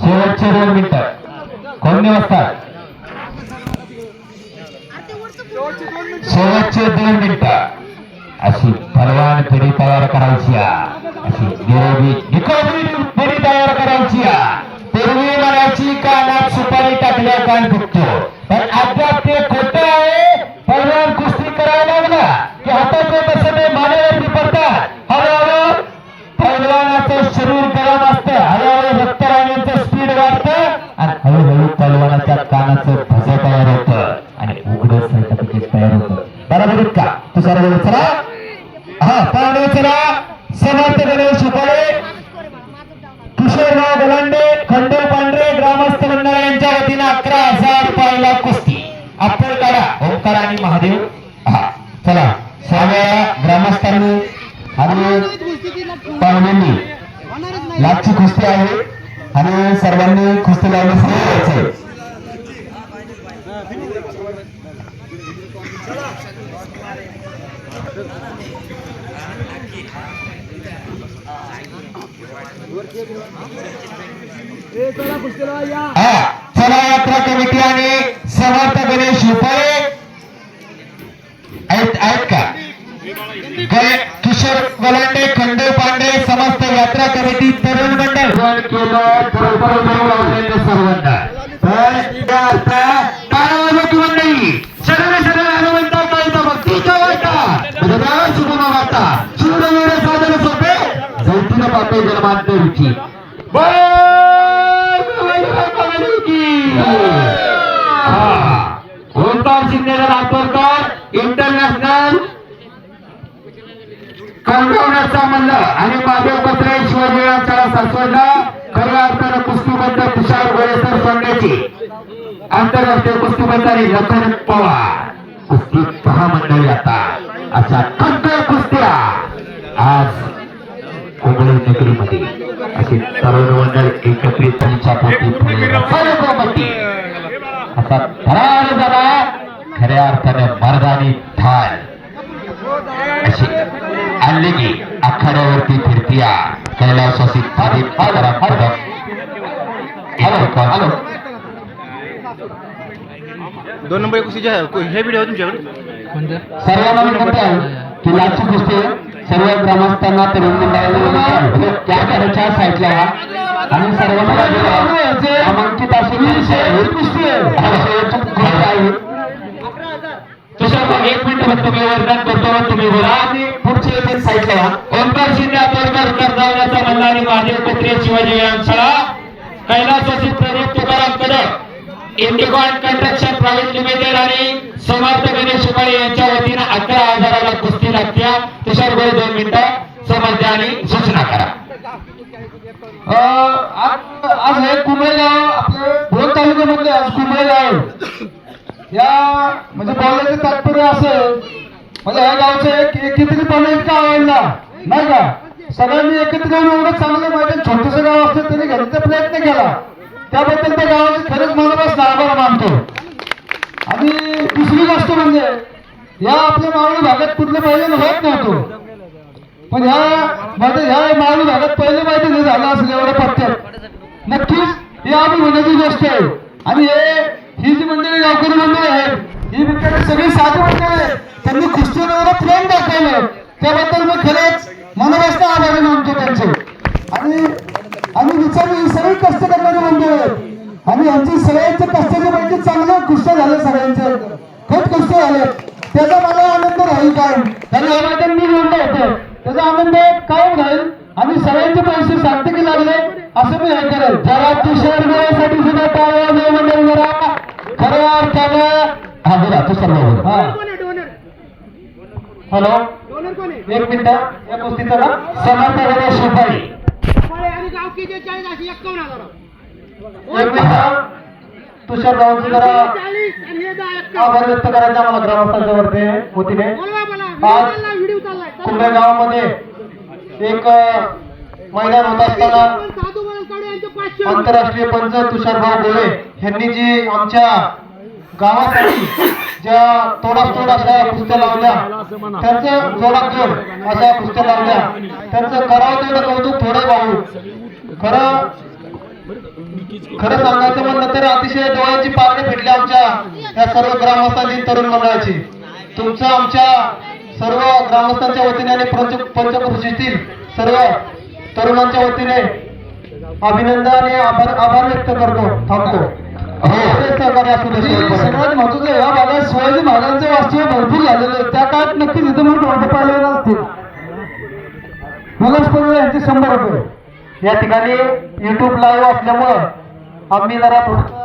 शेवटचे 2 मिनिटं खोमणे असतात शेवटचे 2 मिनिटं अशी बलवान पिढी तयार करायची अशी पिढी तयार करायची पूर्वी म्हणायची कानात सुपारी टाकल्या कान फुटतो पण आता ते खोटं आहे बलवान कुस्ती करायला लागला की हाताचे तसं ते मानेवरती पडतात हळूहळू पैलवानाचं शरीर गरम असतं हळूहळू रक्त राहण्याचं स्पीड वाढतं आणि हळूहळू पैलवानाच्या कानाचं भज तयार होतं आणि उघड सर्टिफिकेट तयार होतं बरोबर का तू सर्व चला पाहुणे चला समर्थ गणेश उपाळे किशोरराव गलांडे खंडू पांढरे ग्रामस्थ मंडळ यांच्या वतीने 11,000 रुपयाला कुस्ती अप्पर काढा ओंकार आणि महादेव चला सर्व ग्रामस्थांनी आणि पाहुण्यांनी लाखची कुस्ती आहे आणि सर्वांनी कुस्ती लावण्यास यायचंय चला यात्रा कमिटी आणि समर्थ गणेश उपाळे आहेत का किशोर गलांडे खंडू पांडे समस्त यात्रा कमिटी तरुण मंडळ केलं सर्वांना सगळे हनुमंता पाहिजे भक्तीच्या वाटा शुभमा वाटा सूर्य साधन सोपे जैतीन पापे जन्मांतरीची ओंकार शिंदे राठोडकर इंटरनॅशनल कळवण्याचा मंडळ आणि महादेव पत्रे शिवाजीरावच्या सासवडला खऱ्या अर्थानं कुस्तीबद्ध तुषार गोळेसर सोडण्याची आंतरराष्ट्रीय कुस्तीबद्धारी लखन पवार कुस्ती 6 मंडळी आता अशा कंकर कुस्त्या आज कोंबडी नगरीमध्ये असे तरुण मंडळ एकत्रित त्यांच्या पोटी आता थरार झाला खऱ्या अर्थाने मर्दानी ढाल अशी आणली की आखाड्यावरती फिरतीया कैलासवासी हॅलो 2 नंबर कुस्ती हे व्हिडिओ तुमच्याकडे सर्वांना मी म्हणतो की लाचची कुस्ती सर्व ग्रामस्थांना तरुण मंडळाला त्या घराच्या साईडला आणि सर्वांना नामांकित अशी तुझ्या 1 मिनिट तुम्ही वर्णन करतो तुम्ही बोला पुढचे साईडला ओंकार शिंदे जावण्याचा मंडळ आणि महादेव पत्रे शिवाजी व्यायामशाळा कैलासवासी Pradeep Tukaram Kadam Indicon construction private limited आणि समर्थ गणेश उपाळे यांच्या वतीने 11,000ला कुस्ती लागते तुषार गोळे 2 मिनिटं समजते आणि सूचना करा. आज हे कुंभळगाव आपले भोर तालुक्यामधले आज कुंभळगाव या म्हणजे बोलायचं तात्पर्य असं म्हणजे ह्या गावचं एक एकत्रितपणे इतका आवडला नाही का. सगळ्यांनी एकत्र येऊन एवढं चांगलं मैदान छोटंसं गाव असतं त्यांनी घ्यायचा प्रयत्न केला त्याबद्दल त्या गावाचे खरंच मनापासून आभार मानतो. आणि दुसरी गोष्ट म्हणजे या आपल्या मावळी भागात कुठलं मैदान होत नव्हतं पण ह्या मावळी भागात पहिलं मैदान हे झालं असेल एवढं पट्ट्यात नक्कीच ही अभिमानाची गोष्ट आहे. आणि ही जी मंडळी गावकरी मंडळी आहेत ही बिचारी सगळी साधी मंडळी आहेत त्यांनी कुस्तीवर एवढं प्रेम दाखवलं त्याबद्दल मी खरंच मनापासून आभारी मानतो त्यांचे. आणि विचारली सगळी कष्ट करणारी मंडळी आहेत आणि यांची सगळ्यांचे कष्टाचे म्हणजे चांगले कुस्त्या झाले सगळ्यांचे खत कुस्ते झाले त्याचा मला आनंद राहील कायम. त्यांनी या मैदान मी निवडलं होतं त्याचा आनंद कायम राहील आणि सगळ्यांचे पैसे सार्थकी लागले असं मी हे करेल. जरा तुषार गोळ्यासाठी सुद्धा टाळ्या मंडळ जरा खऱ्या अर्थानं हा बोला तुषार भाऊ. हा हॅलो एक मिनिट या कुस्तीचा ना समर्थ गणेश शिपाई एक मिनिट तुषार भाऊंची जरा आभार व्यक्त करायचा मला ग्रामस्थांच्या वतीने. आज कुंभगावामध्ये एक मैदान होत असताना आंतरराष्ट्रीय पंच तुषारभाऊ गोळे यांनी जी आमच्या गावासाठी ज्या तोडातोड अशा कुस्त्या लावल्या त्यांचं जोडातोड अशा कुस्त्या लावल्या त्यांचं करावं तेवढं कौतुक थोडं भाऊ. खरं सांगायचं म्हणलं तर अतिशय डोळ्यांची पारणे फिटली आमच्या या सर्व ग्रामस्थांची तरुण मंडळाची. तुमचं आमच्या सर्व ग्रामस्थांच्या वतीने आणि पंचकृषीतील सर्व तरुणांच्या वतीने अभिनंदन आणि आभार व्यक्त करतो थांबतो. सहकार्य असू दे. सगळ्यात महत्वाचं या भागात शिवाजी महाराजांचे वास्तव्य भरपूर झालेले आहे त्या काळात नक्कीच इथं म्हणून वाटप पाहिलेले नसतील. मला यांचे 100 रुपये या ठिकाणी युट्यूब लाईव्ह असल्यामुळं आम्ही जरा थोडं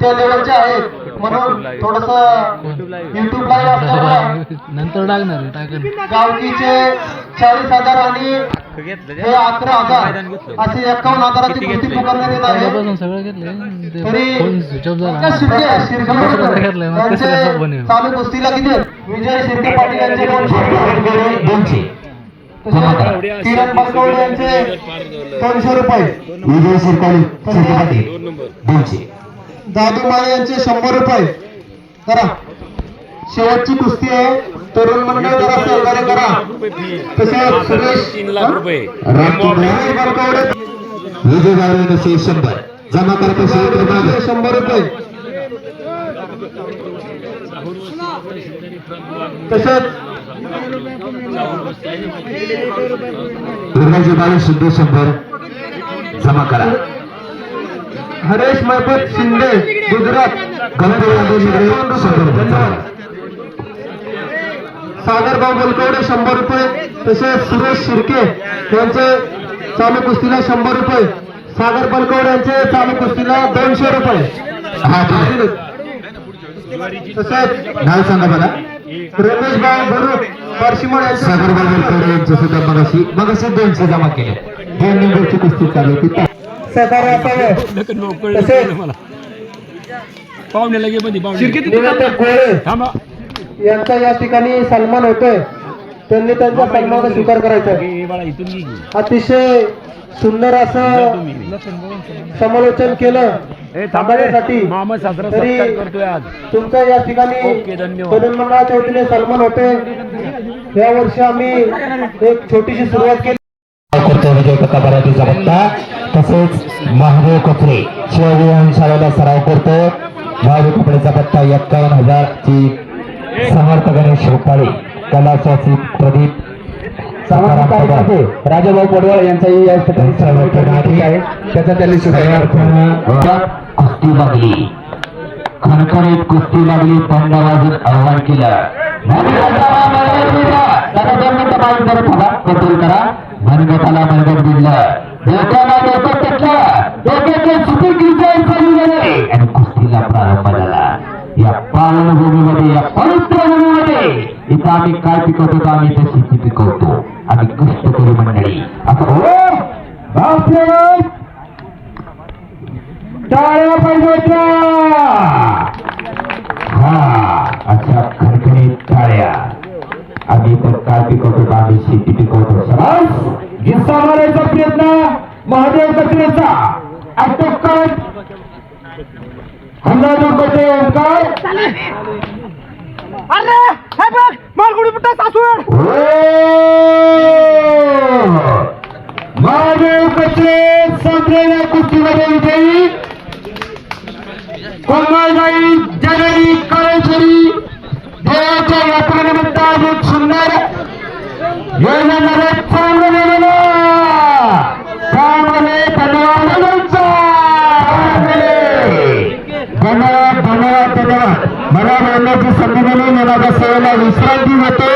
त्या लेवलचे आहेत म्हणून थोडस युट्यूब लाईव्ह असल्यामुळे नंतर टाकणार गावकीचे 40,000 आणि हे 11,000 असे 51,000ची कुस्ती पुकारण्यात येत आहे. सगळं घेतलं तरी चालू कुस्तीला किती विजय शिर्के पाटील यांचे 200 किरण बलकवडे यांचे 200 रुपये विजय शिरकाळी पाटील 200. दादू माळे यांचे 100 रुपये. करा शेवटची कुस्ती आहे तरुण मंडळ जरा सहकार्य करा. तसेच सुरेश 3 लाख रुपये बलकवडे विजय गावडे 100 जमा करतो 100 रुपये. तसेच दुर्गाजी बाळू शिंदे 100 जमा करा. हरेश महबूब शिंदे गुजरात सागरभाऊ बलकवडे 100 रुपये. तसेच सुरेश शिर्के यांचे चालू कुस्तीला 100 रुपये. सागर बलकवडे यांचे चालू कुस्तीला 200 रुपये. तसेच नाव सांगा मला. रमेश भाऊ भरू परशिमळ यांचे सागरभाऊ बलकवडे यांचे सुद्धा मगाशी 200 जमा केले. 2 नंबरची कुस्ती चालू होती. सहकार्य असावे. तसेच पाहुणे लगे निनाते गोळे यांचा या ठिकाणी सन्मान होतोय त्यांनी त्यांचा सन्मान स्वीकार करायचा. अतिशय सुंदर असं समालोचन केलं समाजासाठी. तरी तुमचा या ठिकाणी तरुण मंडळाच्या वतीने सन्मान होतोय. या वर्षी आम्ही एक छोटीशी सुरुवात केली. विजय कथा बऱ्यापैकीचा बघता. तसेच महादेव कपडे शिवाजी शाळेला सराव करतो. महादेव कपडेचा पत्ता 51,000 ची समर्थ गणेश शिवकाळे कलाशाची प्रदीप राजाभाऊ पडवळ यांचाही या ठिकाणी आहे त्याचा त्यांनी कुस्ती लागली खणखणीत कुस्ती लागली. बंड वाजून आव्हान केलं कंट्रोल करा. मनगटाला मनगट दिलं डोक्याला डोकं टेकलं डोक्याचे सुपीक आणि कुस्तीला प्रारंभ झाला. या पावनभूमीमध्ये, या पवित्र भूमीमध्ये इथं आम्ही काय पिकवतो तर आम्ही इथे शेती पिकवतो. आम्ही कष्ट करू मंडळी. असं हो बापरे, टाळ्या पाहिजे. हा अशा खडखडीत टाळ्या. आम्ही तर काय पिकवतो तर आम्ही शेती पिकवतो. सरस गिस्सा मारायचा प्रयत्न महादेव कचरेचा अटोकट हल्ला जो करते ओंकार. महादेव कचरे संपलेल्या कुस्तीमध्ये विजयी कोमलबाई जगनी काळेश्वरी. देवाच्या यात्रेनिमित्त आज एक सुंदर योजनामध्ये चांगलं गेलेलं त्यामध्ये धन्यवाद. मला बोलण्याची संधी दिली. मला सेवेला विश्रांती होते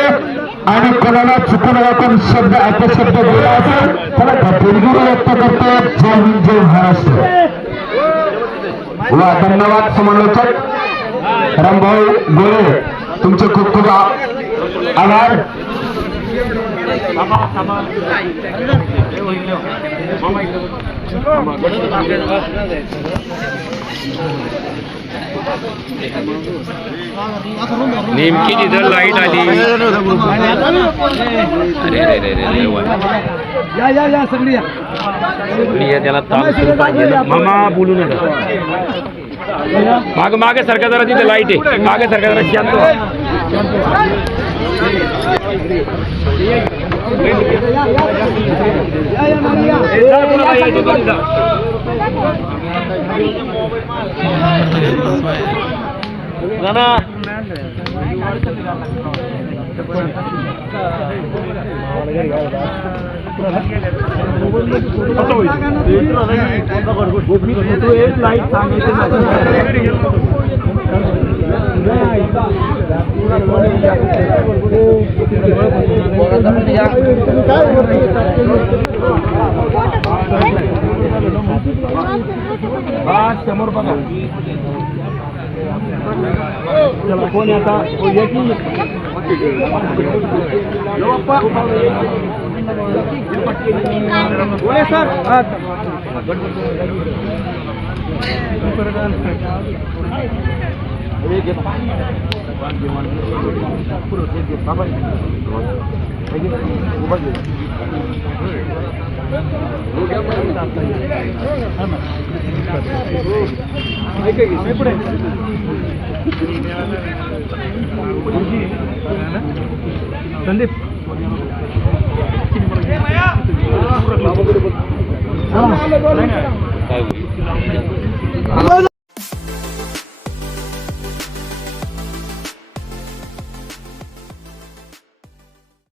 आणि कोणाला चुकून आपण शब्द अपशब्द बोला असेल तर दिलगिरी व्यक्त करतो. जय हिंद, जय महाराष्ट्र. वा धन्यवाद समालोचक रामभाऊ गोळे, तुमचे खूप खूप आभार. नेमकी तिथं लाईट आली. या सगळी या. त्याला मामा बोलू नका. मागे सरका जरा, तिथे लाईट आहे. मागे सरका जरा, शांत व्हा. समोर बघा कोण आता सर. संदीप